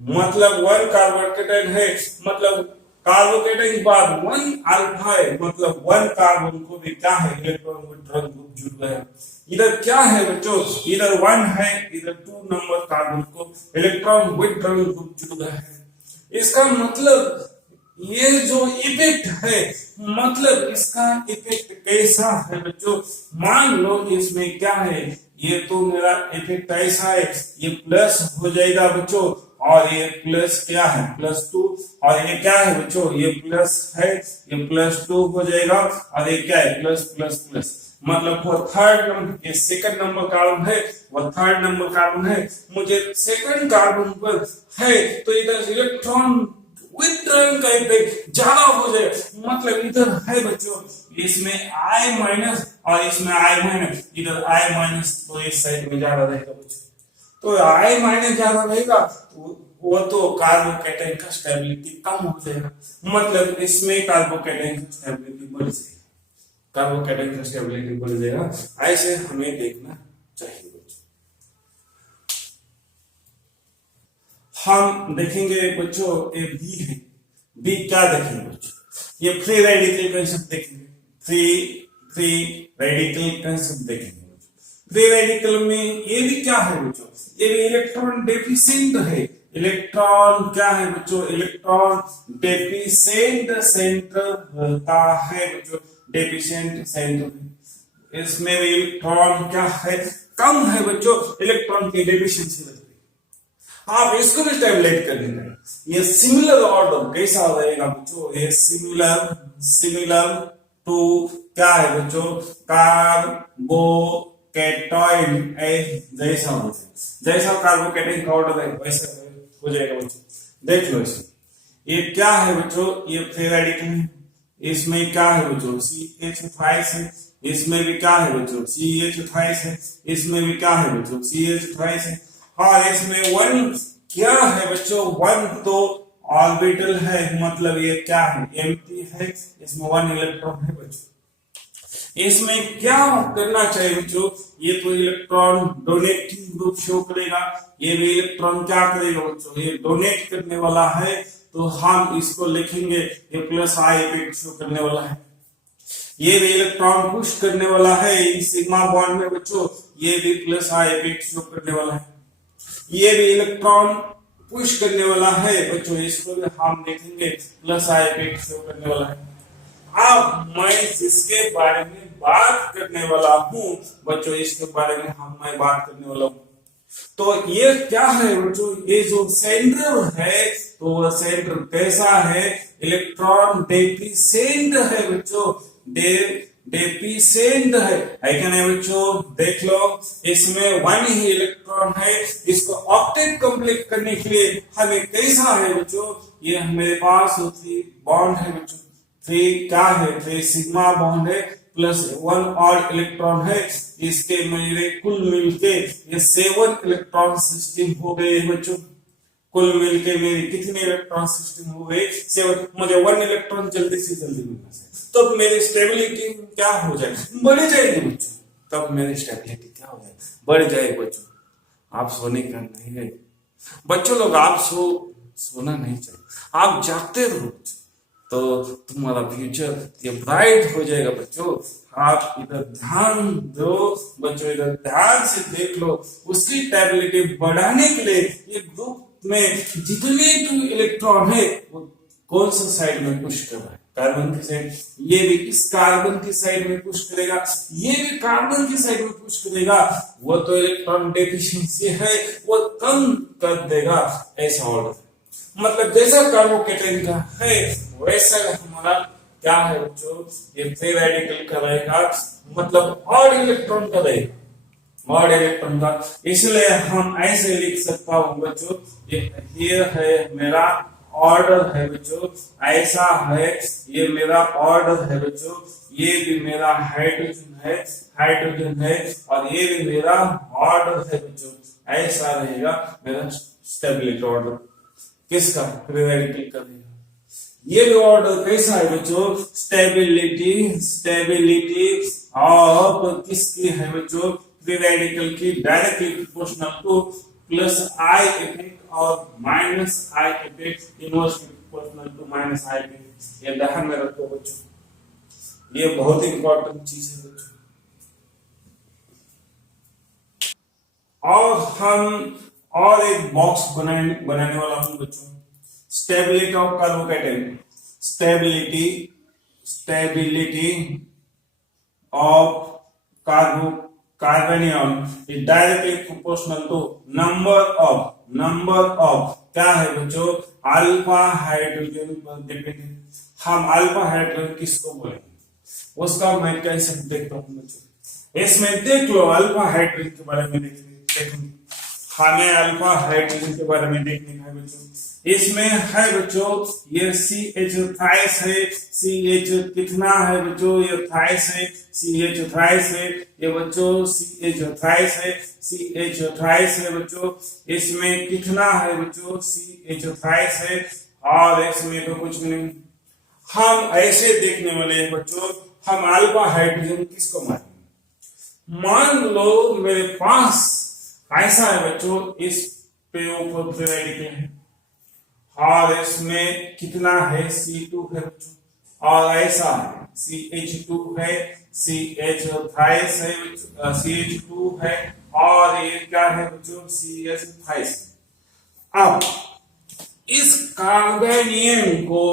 मतलब 1 कार्बोकेटाइन है, मतलब कार्बोकेटाइन के बाद 1 अल्फा है, मतलब 1 कार्बन को भी क्या है, इलेक्ट्रॉन विड्रॉल ग्रुप जुड़ गया। इधर क्या है बच्चों, इधर 1 है, इधर 2 नंबर कार्बन को इलेक्ट्रॉन विड्रॉल ग्रुप जुड़ गया है। इसका मतलब ये जो इफेक्ट है, मतलब इसका इफेक्ट कैसा है बच्चों, मान लो इसमें क्या है, ये तो मेरा इफेक्ट ऐसा है, ये प्लस हो जाएगा बच्चों, और ये प्लस क्या है, +2, और ये क्या है बच्चों, ये प्लस है, ये +2 हो जाएगा, और ये क्या है, प्लस प्लस प्लस, मतलब वो थर्ड नंबर, ये सेकंड नंबर कार्बन है, वो थर्ड नंबर कार्बन है, मुझे सेकंड कार्बन पर है, तो इधर इलेक्ट्रॉन विड्रॉल का इफेक्ट ज्यादा हो जाए, मतलब इधर है बच्चों, इसमें I माइनस और इसमें I माइनस, इधर I माइनस तो इस साइड में ज्यादा रहेगा बच्चों, तो I माइनस ज्यादा रहेगा, वो तो कार्बोकेटाइन का स्टेबिलिटी कम हो जाएगा, मतलब इसमें कार्बोकेटाइन का स्टेबिलिटी बढ़ जाएगा, कार्बोकेटाइन का स्टेबिलिटी बढ़ जाएगा। ऐसे हमें देखना चाहिए। हम देखेंगे बच्चों, ये बी है, बी क्या देखेंगे बच्चों, ये फ्री रेडिकल कंसेप्ट देखेंगे, फ्री रेडिकल कंसेप्ट देखेंगे बच्चों। फ्री रेडिकल में ये भी क्या है बच्चों, ये भी इलेक्ट्रॉन डेफिशिएंट है, इलेक्ट्रॉन क्या है बच्चों, इलेक्ट्रॉन डेफिशिएंट सेंटर होता है बच्चों, डेफिशिएंट सेंटर, इसमें भी इलेक्ट्रॉन क्या है, कम है बच्चों, इलेक्ट्रॉन की डेफिशिएंसी रहती है। आप इसको भी स्टेबलाइज कर लेंगे। ये सिमिलर ऑर्डर कैसा हो जाएगा बच्चों, ये सिमिलर टू क्या है बच्चों, कार्बोकेटाइन जैसा हो जाएगा, जैसा कार्बोकेटाइन का ऑर्डर है वैसा हो जाएगा बच्चों। देख लो इसमें, ये क्या है बच्चों, ये फ्री रेडिकल है, इसमें क्या है बच्चों, CH28 है, इसमें भी क्या है बच्चों, CH28 है, इसमें भी क्या है बच्चों, CH28 है, और इसमें 1 क्या है बच्चों, 1 तो ऑर्बिटल है, मतलब ये क्या है, एम्प्टी है, इसमें 1 इलेक्ट्रॉन है बच्चों। इसमें क्या करना चाहिए बच्चों, ये तो इलेक्ट्रॉन डोनेटिंग ग्रुप शो करेगा, ये भी इलेक्ट्रॉन क्या करेगा बच्चों, ये डोनेट करने वाला है, तो हम इसको लिखेंगे ये +I इफेक्ट शो करने वाला है। ये भी इलेक्ट्रॉन पुश करने वाला है सिग्मा बॉन्ड में बच्चों, ये भी +I इफेक्ट शो करने वाला है। ये भी इलेक्ट्रॉन पुश करने वाला है बच्चों, इसको भी हम देखेंगे +I इफेक्ट शो करने वाला है। अब मैं जिसके बारे में बात करने वाला हूं बच्चों, इसके बारे में मैं बात करने वाला हूं, तो ये क्या है बच्चों, ये जो सेंटर है, तो सेंटर कैसा है, इलेक्ट्रॉन डेफिशिएंट है बच्चों, डेफिशिएंट है क्या नहीं बच्चों, देख लो इसमें 1 ही इलेक्ट्रॉन है, इसको ऑक्टेट कंप्लीट करने के लिए हमें कैसा है बच्चों, ये मेरे पास 3 बॉन्ड है बच्चों, 3 क्या है, 3 सिग्मा बॉन्ड है, +1 और इलेक्ट्रॉन है, इसके मेरे कुल मिलके ये 7 इलेक्ट्रॉन सिस्टम हो गए बच्चों, कुल मिलके मेरे कितने इलेक्ट्रॉन सिस्टम हो गए, 7, मुझे 1 इलेक्ट्रॉन जल्दी से जल्दी मिलना चाहिए, तब मेरी स्टेबिलिटी क्या हो जाएगी, बढ़ जाएगी बच्चों, तब मेरी स्टेबिलिटी क्या हो जाएगी, बढ़ जाएगी बच्चों। आप सोने का नहीं है बच्चों, लोग आप सोना नहीं चाहिए, आप जागते रहो तो तुम्हारा फ्यूचर ये ब्राइट हो जाएगा बच्चों। आप इधर ध्यान दो बच्चों, इधर ध्यान से देख लो, उसकी स्टेबिलिटी बढ़ाने के लिए ये ग्रुप में जितने 2 इलेक्ट्रॉन है वो कौन सा साइड में पुश कर रहा है, कार्बन की साइड, ये भी इस कार्बन की साइड में पुश करेगा, ये भी कार्बन की साइड में पुश करेगा, वो तो इलेक्ट्रॉन डेफिशिएंसी है वो कम कर देगा, ऐसा ऑर्डर। मतलब जैसा कार्बोकेटाइन का है वैसा हमारा क्या है बच्चों, ये फ्री रेडिकल का रहेगा, मतलब ऑड इलेक्ट्रॉन का रहेगा, ऑड इलेक्ट्रॉन का, इसलिए हम ऐसे लिख सकता हूं बच्चों, ये है मेरा ऑर्डर है बच्चों, ऐसा है, ये मेरा ऑर्डर है बच्चों, ये भी मेरा हाइड्रोजन है, और ये भी मेरा ऑर्डर है बच्चों, ऐसा रहेगा मेरा स्टेबिलिटी ऑर्डर। किसका? फ्री रेडिकल का रहेगा। ये भी ऑर्डर कैसा है बच्चों? स्टेबिलिटी ऑफ किसकी है बच्चों? फ्री रेडिकल की directly proportional to plus I effect और minus I effect inversely proportional to minus I effect. ये ध्यान में रखो बच्चों, ये बहुत इंपॉर्टेंट चीज है बच्चों। और हम और एक बॉक्स बनाने वाला हूं बच्चों, stability of carbocation. Stability of carbanion is directly proportional to number of क्या है बच्चों? अल्फा हाइड्रोजन पर डिपेंडेंट। हम अल्फा हाइड्रोजन किसको बोलेंगे उसका मैं कैसे देखता हूं बच्चों। इसमें देख लो अल्फा हाइड्रोजन के बारे में देखेंगे, हमें अल्फा हाइड्रोजन के बारे में देखने का है बच्चों। इसमें है बच्चों ये CH थ्राइस है। CH कितना है बच्चों? ये थ्राइस है। CH थ्राइस है ये बच्चों। CH थ्राइस है। CH थ्राइस है बच्चों। इसमें कितना है बच्चों? CH थ्राइस है। और इसमें तो कुछ भी नहीं। हम ऐसे देखने वाले हैं बच्चों, हम अल्फा हाइड्रोजन किसको मानेंगे? मान लो मेरे पास ऐसा है बच्चों, इस पे ऊपर फ्री रेडिकल है और इसमें कितना है? C2 है बच्चों। और ऐसा है CH2 है, CH थ्राइस है, CH2 है और ये क्या है बच्चों? CH thrice. अब इस कार्बेनियन को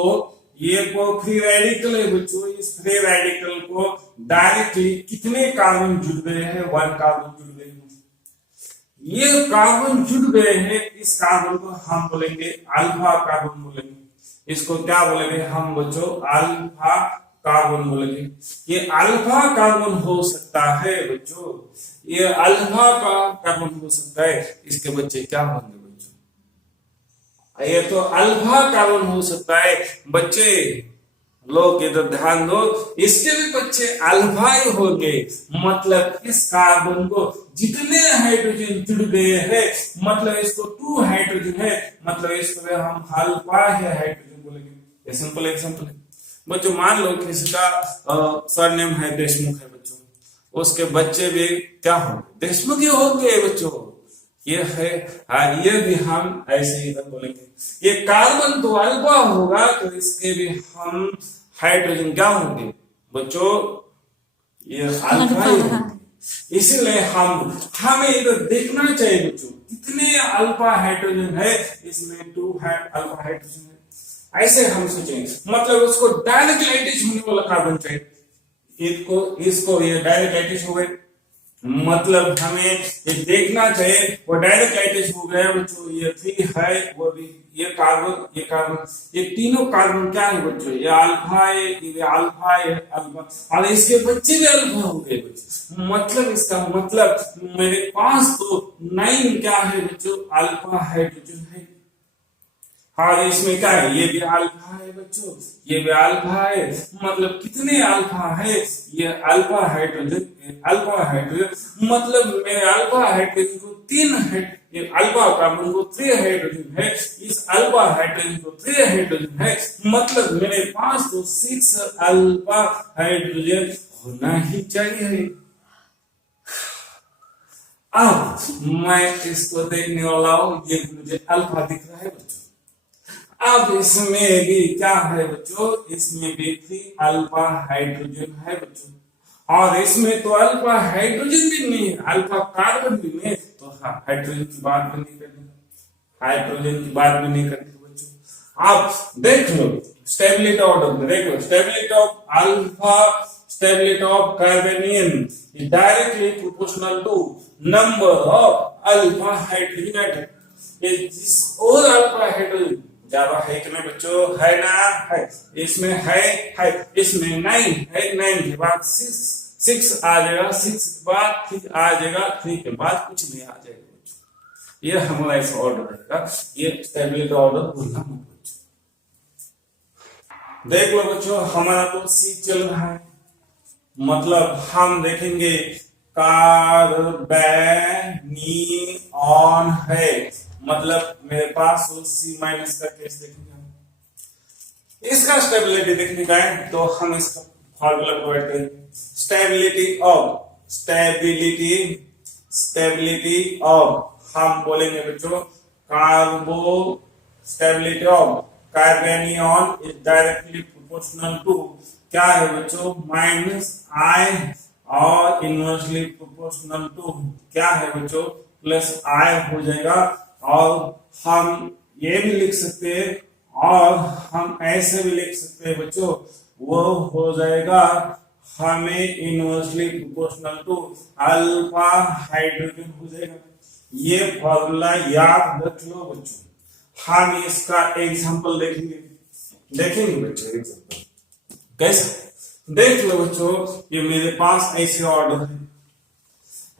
ये फ्री रेडिकल है बच्चों। इस फ्री रेडिकल को डायरेक्टली कितने कार्बन जुड़ गए हैं? 1 कार्बन जुड़ गए हैं। ये कार्बन जुड़ गए हैं, इस कार्बन को हम बोलेंगे अल्फा कार्बन बोलेंगे। इसको क्या बोलेंगे हम बच्चों? अल्फा कार्बन बोलेंगे। ये अल्फा कार्बन हो सकता है बच्चों, ये अल्फा का कार्बन हो सकता है। इसके बच्चे क्या होंगे बच्चों? ये तो अल्फा कार्बन हो सकता है बच्चे। लोग इधर ध्यान दो, इसके भी बच्चे अल्फा ही होंगे। मतलब इस कार्बन को जितने हाइड्रोजन जुड़ गए हैं, मतलब इसको 2 हाइड्रोजन है, मतलब इसको हम अल्फा है हाइड्रोजन बोलेंगे। ये सिंपल एग्जांपल है बच्चों। मान लो किसी का सरनेम है देशमुख है बच्चों, उसके बच्चे भी क्या होंगे? देशमुख ही होंगे बच्चों। ये है ये भी हम ऐसे ही बोलेंगे। ये कार्बन तो अल्फा होगा तो इसके भी हम हाइड्रोजन क्या होंगे बच्चों? ये अल्फा ही होंगे। इसीलिए हमें इधर देखना चाहिए बच्चों कितने अल्फा हाइड्रोजन है। इसमें 2 अल्फा हाइड्रोजन है। ऐसे हम सोचेंगे, मतलब उसको डायरेक्ट अटैच होने वाला कार्बन चाहिए। इसको ये डायरेक्ट अटैच हो गए, मतलब हमें ये देखना चाहिए वो डायरेक्ट अटैच हो गया बच्चों। ये 3 है, वो भी ये कार्बन, ये तीनों कार्बन क्या है बच्चों? ये अल्फा है, ये अल्फा है, अल्फा, और इसके बच्चे भी अल्फा हो गए बच्चों। मतलब इसका मतलब मेरे पास तो 9 क्या है बच्चों? अल्फा हाइड्रोजन है। और इसमें क्या है? ये भी अल्फा है बच्चों, ये भी अल्फा है। मतलब कितने अल्फा है? ये अल्फा हाइड्रोजन मतलब मेरे अल्फा हाइड्रोजन को 3 है। ये अल्फा कार्बन को 3 हाइड्रोजन है, इस अल्फा हाइड्रोजन को 3 हाइड्रोजन है। मतलब मेरे पास तो 6 अल्फा हाइड्रोजन होना ही चाहिए। अब मैं इसको देखने वाला हूं, ये मुझे अल्फा दिख रहा है बच्चों। अब इसमें भी क्या है बच्चों? इसमें भी 3 अल्फा हाइड्रोजन है बच्चों। और इसमें तो अल्फा हाइड्रोजन भी नहीं है, अल्फा कार्बन भी नहीं, तो हाइड्रोजन की बात भी नहीं करनी, हाइड्रोजन की बात भी नहीं करनी बच्चों। आप देख लो स्टेबिलिटी ऑर्डर, देख लो stability of alpha, stability of carbanion is directly proportional to number of alpha hydrogen atom. और अल्फा हाइड्रोजन ज्यादा है कि नहीं बच्चों? है ना? है। इसमें है इसमें 9 है। 9 के बाद 6 आ जाएगा, 6 के बाद 3 आ जाएगा, 3 के बाद कुछ नहीं आ जाएगा बच्चों। ये हमारा ऐसा ऑर्डर रहेगा। ये स्टेबिलिटी ऑर्डर भूलना मत बच्चों। देख लो बच्चों, हमारा तो C चल रहा है, मतलब हम देखेंगे कार्बेनियन है, मतलब मेरे पास C माइनस का केस देखेंगे। इसका स्टेबिलिटी देखने का है तो हम इसका फॉर्मूला प्रोवाइड करेंगे। स्टेबिलिटी ऑफ हम बोलेंगे बच्चों stability of carbanion is directly proportional to क्या है बच्चों माइनस आई और इनवर्सली प्रोपोर्शनल टू क्या है बच्चों प्लस आई हो जाएगा। और हम ये भी लिख सकते हैं और हम ऐसे भी लिख सकते हैं बच्चों, वो हो जाएगा हमें inversely proportional to alpha hydrogen हो जाएगा। ये फॉर्मूला याद रख लो बच्चों। हम इसका एग्जांपल देखेंगे बच्चों। एग्जांपल कैसे देख लो बच्चों, ये मेरे पास ऐसे ऑर्डर है,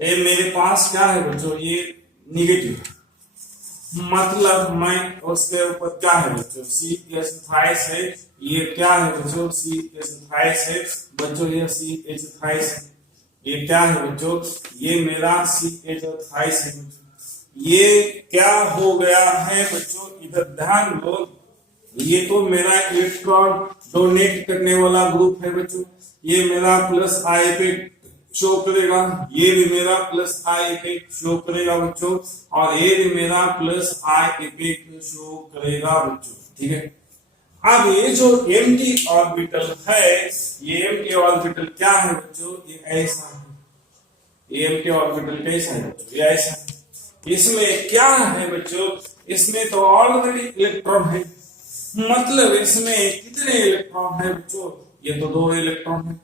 ये मेरे पास क्या है बच्चों, ये निगेटिव, मतलब मैं उसके ऊपर क्या है बच्चों CH है, ये क्या है बच्चों CH है बच्चों, ये CH है, ये क्या है बच्चों, ये मेरा CH है बच्चों। ये क्या हो गया है बच्चों, इधर ध्यान दो, ये तो मेरा इलेक्ट्रॉन डोनेट करने वाला ग्रुप है बच्चों, ये मेरा प्लस आई पे शो करेगा, ये भी मेरा प्लस आई इफेक्ट शो करेगा बच्चों, और ये भी मेरा प्लस आई इफेक्ट शो करेगा बच्चों। ठीक है, अब ये जो एम्प्टी ऑर्बिटल है, ये एम्प्टी ऑर्बिटल क्या है बच्चों, ये ऐसा है, ये एम्प्टी ऑर्बिटल कैसा है बच्चों, ये ऐसा है। इसमें क्या है बच्चों, इसमें तो ऑलरेडी इलेक्ट्रॉन है, मतलब इसमें कितने इलेक्ट्रॉन है बच्चों, ये तो 2 इलेक्ट्रॉन है,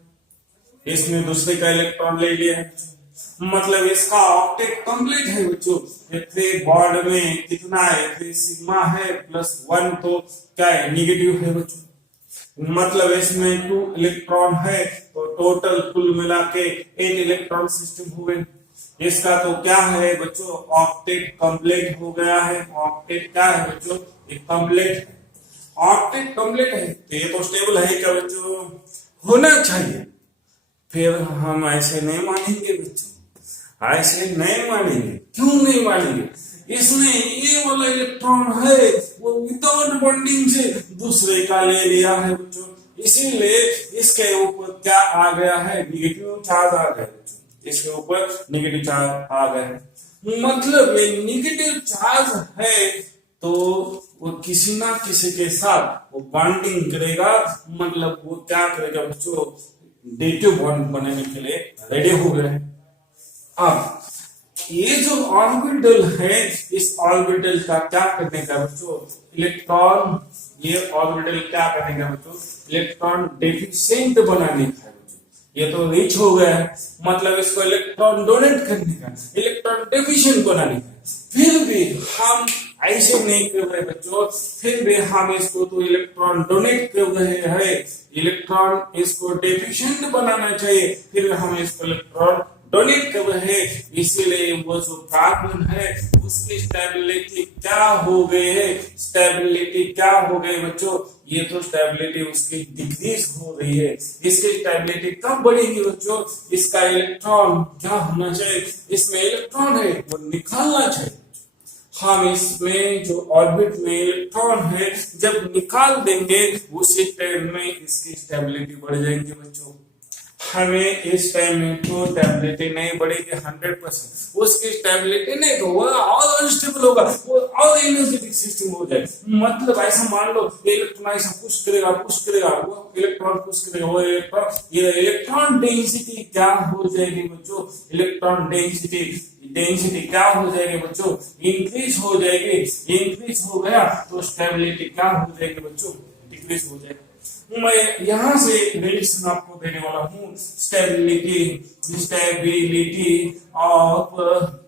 इसमें दूसरे का इलेक्ट्रॉन ले लिया है, मतलब इसका ऑक्टेट कंप्लीट है बच्चों। एक बॉन्ड में कितना है, सिग्मा है प्लस 1 तो क्या है निगेटिव है बच्चों, मतलब इसमें 2 इलेक्ट्रॉन है, तो टोटल कुल मिला के 8 इलेक्ट्रॉन सिस्टम हुए। इसका तो क्या है बच्चों, ऑक्टेट कंप्लीट हो गया है। ऑक्टेट क्या है बच्चों, एक कंप्लीट है, ऑक्टेट कंप्लीट है, तो ये तो स्टेबल है क्या बच्चों, होना चाहिए। फिर हम ऐसे नहीं मानेंगे बच्चों, ऐसे नहीं मानेंगे। क्यों नहीं मानेंगे, इसमें ये वाला इलेक्ट्रॉन है वो विदाउट बॉन्डिंग से दूसरे का ले लिया है बच्चों, इसीलिए इसके ऊपर क्या आ गया है, निगेटिव चार्ज आ गया बच्चों, इसके ऊपर निगेटिव चार्ज आ गया है। मतलब ये निगेटिव चार्ज है तो वो किसी ना किसी के साथ वो बॉन्डिंग करेगा, मतलब वो क्या करेगा बच्चों, डेटिव बॉन्ड बनाने के लिए रेडी हो गए। अब ये जो ऑर्बिटल है, इस ऑर्बिटल का क्या करने का बच्चों, इलेक्ट्रॉन, ये ऑर्बिटल क्या करने का बच्चों, इलेक्ट्रॉन डेफिशिएंट बनाने का है बच्चों। ये तो रिच हो गया है, मतलब इसको इलेक्ट्रॉन डोनेट करने का, इलेक्ट्रॉन डेफिशिएंट बनाने का। फिर भी हम ऐसे नहीं कर रहे बच्चों, फिर भी हम इसको तो इलेक्ट्रॉन डोनेट कर रहे हैं, इलेक्ट्रॉन इसको डेफिशिएंट बनाना चाहिए, फिर हम इसको इलेक्ट्रॉन डोनेट कर रहे हैं। इसीलिए वो जो कार्बन है उसकी स्टेबिलिटी क्या हो गई है, स्टेबिलिटी क्या हो गई बच्चों, ये तो स्टेबिलिटी उसकी डिक्रीज हो रही है। इसकी स्टेबिलिटी कब बढ़ेगी बच्चों, इसका इलेक्ट्रॉन क्या होना चाहिए, इसमें इलेक्ट्रॉन है वो निकालना चाहिए। हम इसमें जो ऑर्बिट में इलेक्ट्रॉन है जब निकाल देंगे उसी टाइम में इसकी स्टेबिलिटी बढ़ जाएंगे बच्चों। हमें इस टाइम में तो स्टेबिलिटी नहीं बढ़ेगी 100%, उसकी स्टेबिलिटी नहीं तो वो और अनस्टेबल होगा, वो और एनर्जेटिक सिस्टम हो जाए। मतलब ऐसा मान लो इलेक्ट्रॉन ऐसा पुश करेगा वो इलेक्ट्रॉन पुश करेगा, वो इलेक्ट्रॉन, ये इलेक्ट्रॉन डेंसिटी क्या हो जाएगी बच्चों, इलेक्ट्रॉन डेंसिटी क्या हो जाएगी बच्चों, इंक्रीज हो जाएगी। इंक्रीज हो गया तो स्टेबिलिटी क्या हो जाएगी बच्चों, डिक्रीज हो जाएगी। मैं यहां से रिलेशन आपको देने वाला हूं, स्टेबिलिटी ऑफ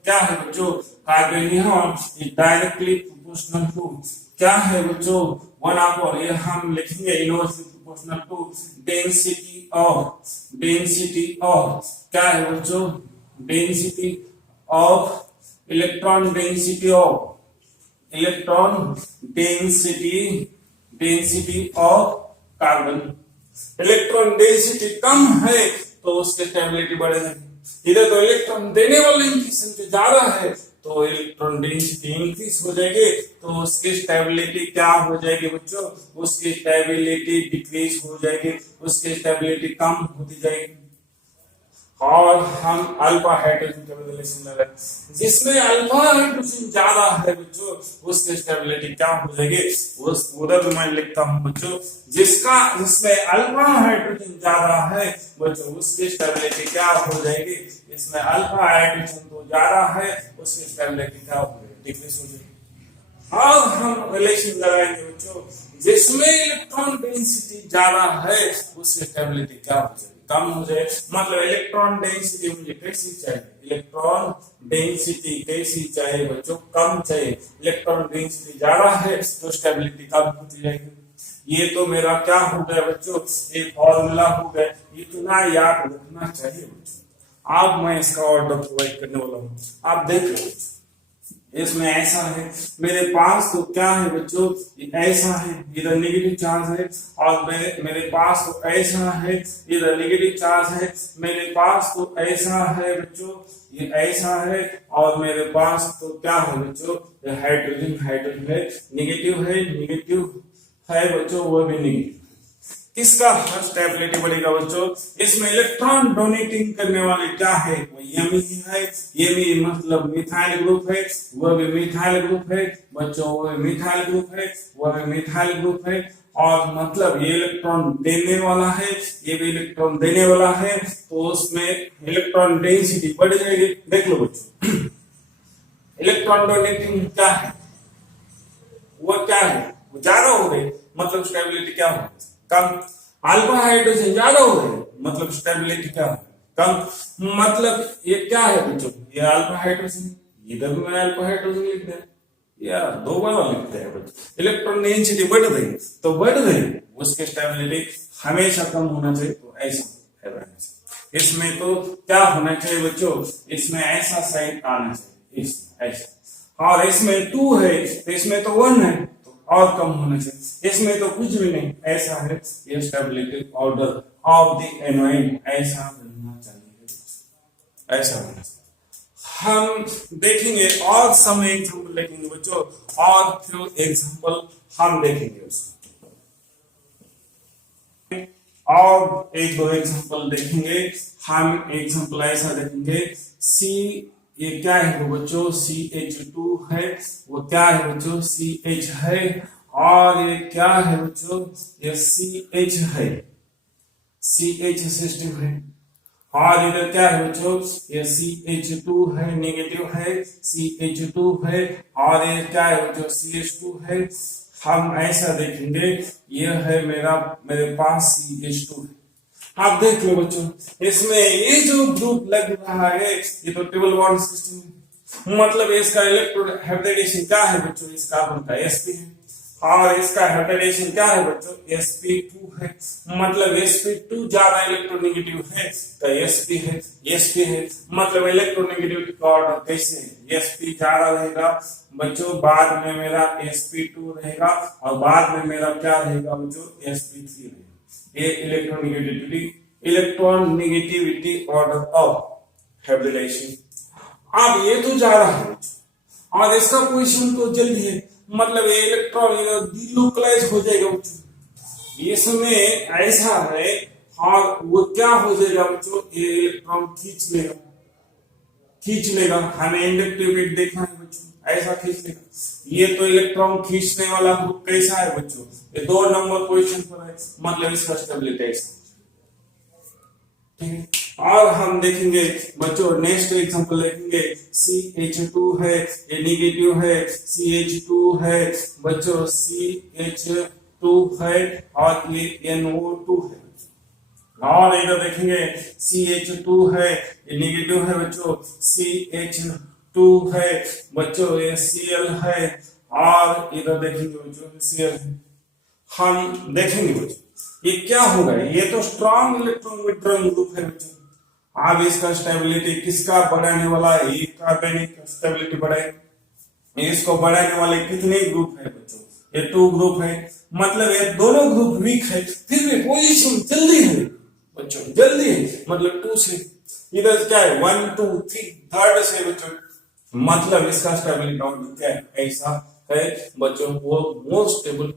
क्या है बच्चों, carbanion is directly proportional to क्या है बच्चों, 1/, ये हम लिखेंगे inversely proportional to density of क्या है बच्चों, density of electron density of carbon. Electron density कम है तो उसकी स्टेबिलिटी बढ़ेगी, इधर तो इलेक्ट्रॉन देने वाले की संख्या ज्यादा है तो इलेक्ट्रॉन डेंसिटी इंक्रीज हो जाएगी, तो उसकी स्टेबिलिटी क्या हो जाएगी बच्चों, उसकी स्टेबिलिटी डिक्रीज हो जाएगी, उसकी स्टेबिलिटी कम होती जाएगी। और हम अल्फा हाइड्रोजन के रिलेशन लगा, जिसमें अल्फा हाइड्रोजन ज्यादा है बच्चों उसकी स्टेबिलिटी क्या हो जाएगी, उस उधर मैं लिखता हूं बच्चों, जिसमें अल्फा हाइड्रोजन ज्यादा है बच्चों उसकी स्टेबिलिटी क्या हो जाएगी, इसमें अल्फा हाइड्रोजन तो ज्यादा है उसकी स्टेबिलिटी क्या हो जाएगी, डिक्रीज हो जाएगी। अब हम रिलेशन लगाएंगे बच्चों, जिसमें इलेक्ट्रॉन डेंसिटी ज्यादा है उसकी स्टेबिलिटी क्या हो जाएगी, कम हो जाए। मतलब इलेक्ट्रॉन डेंसिटी मुझे कैसी चाहिए, इलेक्ट्रॉन डेंसिटी कैसी चाहिए बच्चों, कम चाहिए। इलेक्ट्रॉन डेंसिटी ज्यादा है तो स्टेबिलिटी कम होती जाएगी। ये तो मेरा क्या हो गया बच्चों, एक फॉर्मूला हो गया, इतना याद रखना चाहिए बच्चों। अब मैं इसका ऑर्डर प्रोवाइड करने वाला हूँ, आप देख लो। इसमें ऐसा है, मेरे पास तो क्या है बच्चों, ऐसा है, इधर नेगेटिव चार्ज है, और मेरे पास तो ऐसा है, इधर नेगेटिव चार्ज है, मेरे पास तो ऐसा है बच्चों, ये ऐसा है, और मेरे पास तो क्या है बच्चों, ये हाइड्रोजन है, नेगेटिव है बच्चों, वो भी नेगेटिव। किसका स्टेबिलिटी बढ़ेगा बच्चों, इसमें इलेक्ट्रॉन डोनेटिंग करने वाले क्या है, वो यमी है, यमी मतलब मिथाइल ग्रुप है, वह भी मिथाइल ग्रुप है बच्चों, वो भी मिथाइल ग्रुप है, वह भी मिथाइल ग्रुप है। और मतलब ये इलेक्ट्रॉन देने वाला है, ये भी इलेक्ट्रॉन देने वाला है, तो उसमें इलेक्ट्रॉन डेंसिटी बढ़ जाएगी। देख लो बच्चों, इलेक्ट्रॉन डोनेटिंग क्या है, वो क्या है, वो ज्यादा हो गई, मतलब स्टेबिलिटी क्या हो, कम। अल्फा हाइड्रोजन ज्यादा हो गए मतलब स्टेबिलिटी क्या है, कम। मतलब ये क्या है बच्चों, ये अल्फा हाइड्रोजन, इधर भी मैंने अल्फा हाइड्रोजन लिख दिया, यार दो बार लिखते हैं बच्चों। इलेक्ट्रॉन डेंसिटी बढ़ गई तो बढ़ गई, उसके स्टेबिलिटी हमेशा कम होना चाहिए, तो ऐसा है। इसमें तो क्या होना चाहिए बच्चों, इसमें ऐसा साइन आना चाहिए, ऐसा। और इसमें 2 है तो इसमें तो 1 है, और कम होना चाहिए। इसमें तो कुछ भी नहीं, ऐसा है, ये स्टेबिलिटी ऑर्डर ऑफ द एनोइन ऐसा बनना चाहिए, ऐसा होना चाहिए। हम देखेंगे और सम एग्जांपल देखेंगे बच्चों, और फिर एग्जांपल हम देखेंगे उसको, और एक दो एग्जांपल देखेंगे हम। एग्जांपल ऐसा देखेंगे, सी ये क्या है वो बच्चों, CH2 है, वो क्या है बच्चों, CH है, और ये क्या है बच्चों, ये CH है, CH सिस्टम है। और इधर क्या है बच्चों, ये CH2 है, नेगेटिव है, CH2 है, और ये क्या है बच्चों, CH2 है। हम ऐसा देखेंगे, ये है मेरे पास CH2 है। आप देख लो बच्चों, इसमें ये जो ग्रुप लग रहा है ये तो ट्रिपल बॉन्ड सिस्टम है, मतलब इसका इलेक्ट्रॉन हाइब्रिडेशन क्या है बच्चों, इस कार्बन का sp है, और इसका हाइब्रिडेशन क्या है बच्चों, sp2 है, मतलब sp2 ज्यादा इलेक्ट्रोनेगेटिव है तो sp है, मतलब इलेक्ट्रोनेगेटिविटी का ऑर्डर कैसे है, sp ज्यादा रहेगा बच्चों, बाद में मेरा sp2 रहेगा, और बाद में मेरा क्या रहेगा बच्चों, sp3 रहेगा। ये electron negativity order of hybridisation. अब ये तो जा रहा है और इसका पोजीशन तो जल्दी है, मतलब ये इलेक्ट्रॉन डिलोकलाइज हो जाएगा बच्चों, इसमें ऐसा है, और वो क्या हो जाएगा बच्चों, ये इलेक्ट्रॉन खींच लेगा। हमें इंडक्टिविटी देखना है बच्चों, ऐसा खींच लेगा। ये तो इलेक्ट्रॉन खींचने वाला ग्रुप कैसा है बच्चों, ये 2 नंबर पोजीशन पर है, मतलब इसका स्टेबिलिटी ऐसा। और हम देखेंगे बच्चों, नेक्स्ट एग्जांपल देखेंगे, CH2 है, ये नेगेटिव है, CH2 है बच्चों, CH2 है, और ये NO2 है। और इधर देखेंगे CH2 है, ये नेगेटिव है बच्चों, CH2 है बच्चों, ये Cl है, और इधर देखेंगे बच्चों Cl है। हम देखेंगे बच्चों ये क्या होगा, ये तो स्ट्रॉन्ग इलेक्ट्रॉन विड्रॉइंग ग्रुप है बच्चों। अब इसका स्टेबिलिटी किसका बढ़ाने वाला है, ये कार्बनिक स्टेबिलिटी बढ़ाएगा। इसको बढ़ाने वाले कितने ग्रुप है बच्चों, ये 2 ग्रुप है, मतलब ये दोनों ग्रुप वीक है, फिर भी पोजीशन जल्दी है बच्चों, जल्दी है, मतलब 2 से इधर क्या है 1 2 3 थर्ड से बच्चों, मतलब इसका स्टेबिलिटी नॉट क्या है, ऐसा है बच्चों, वो मोस्ट स्टेबल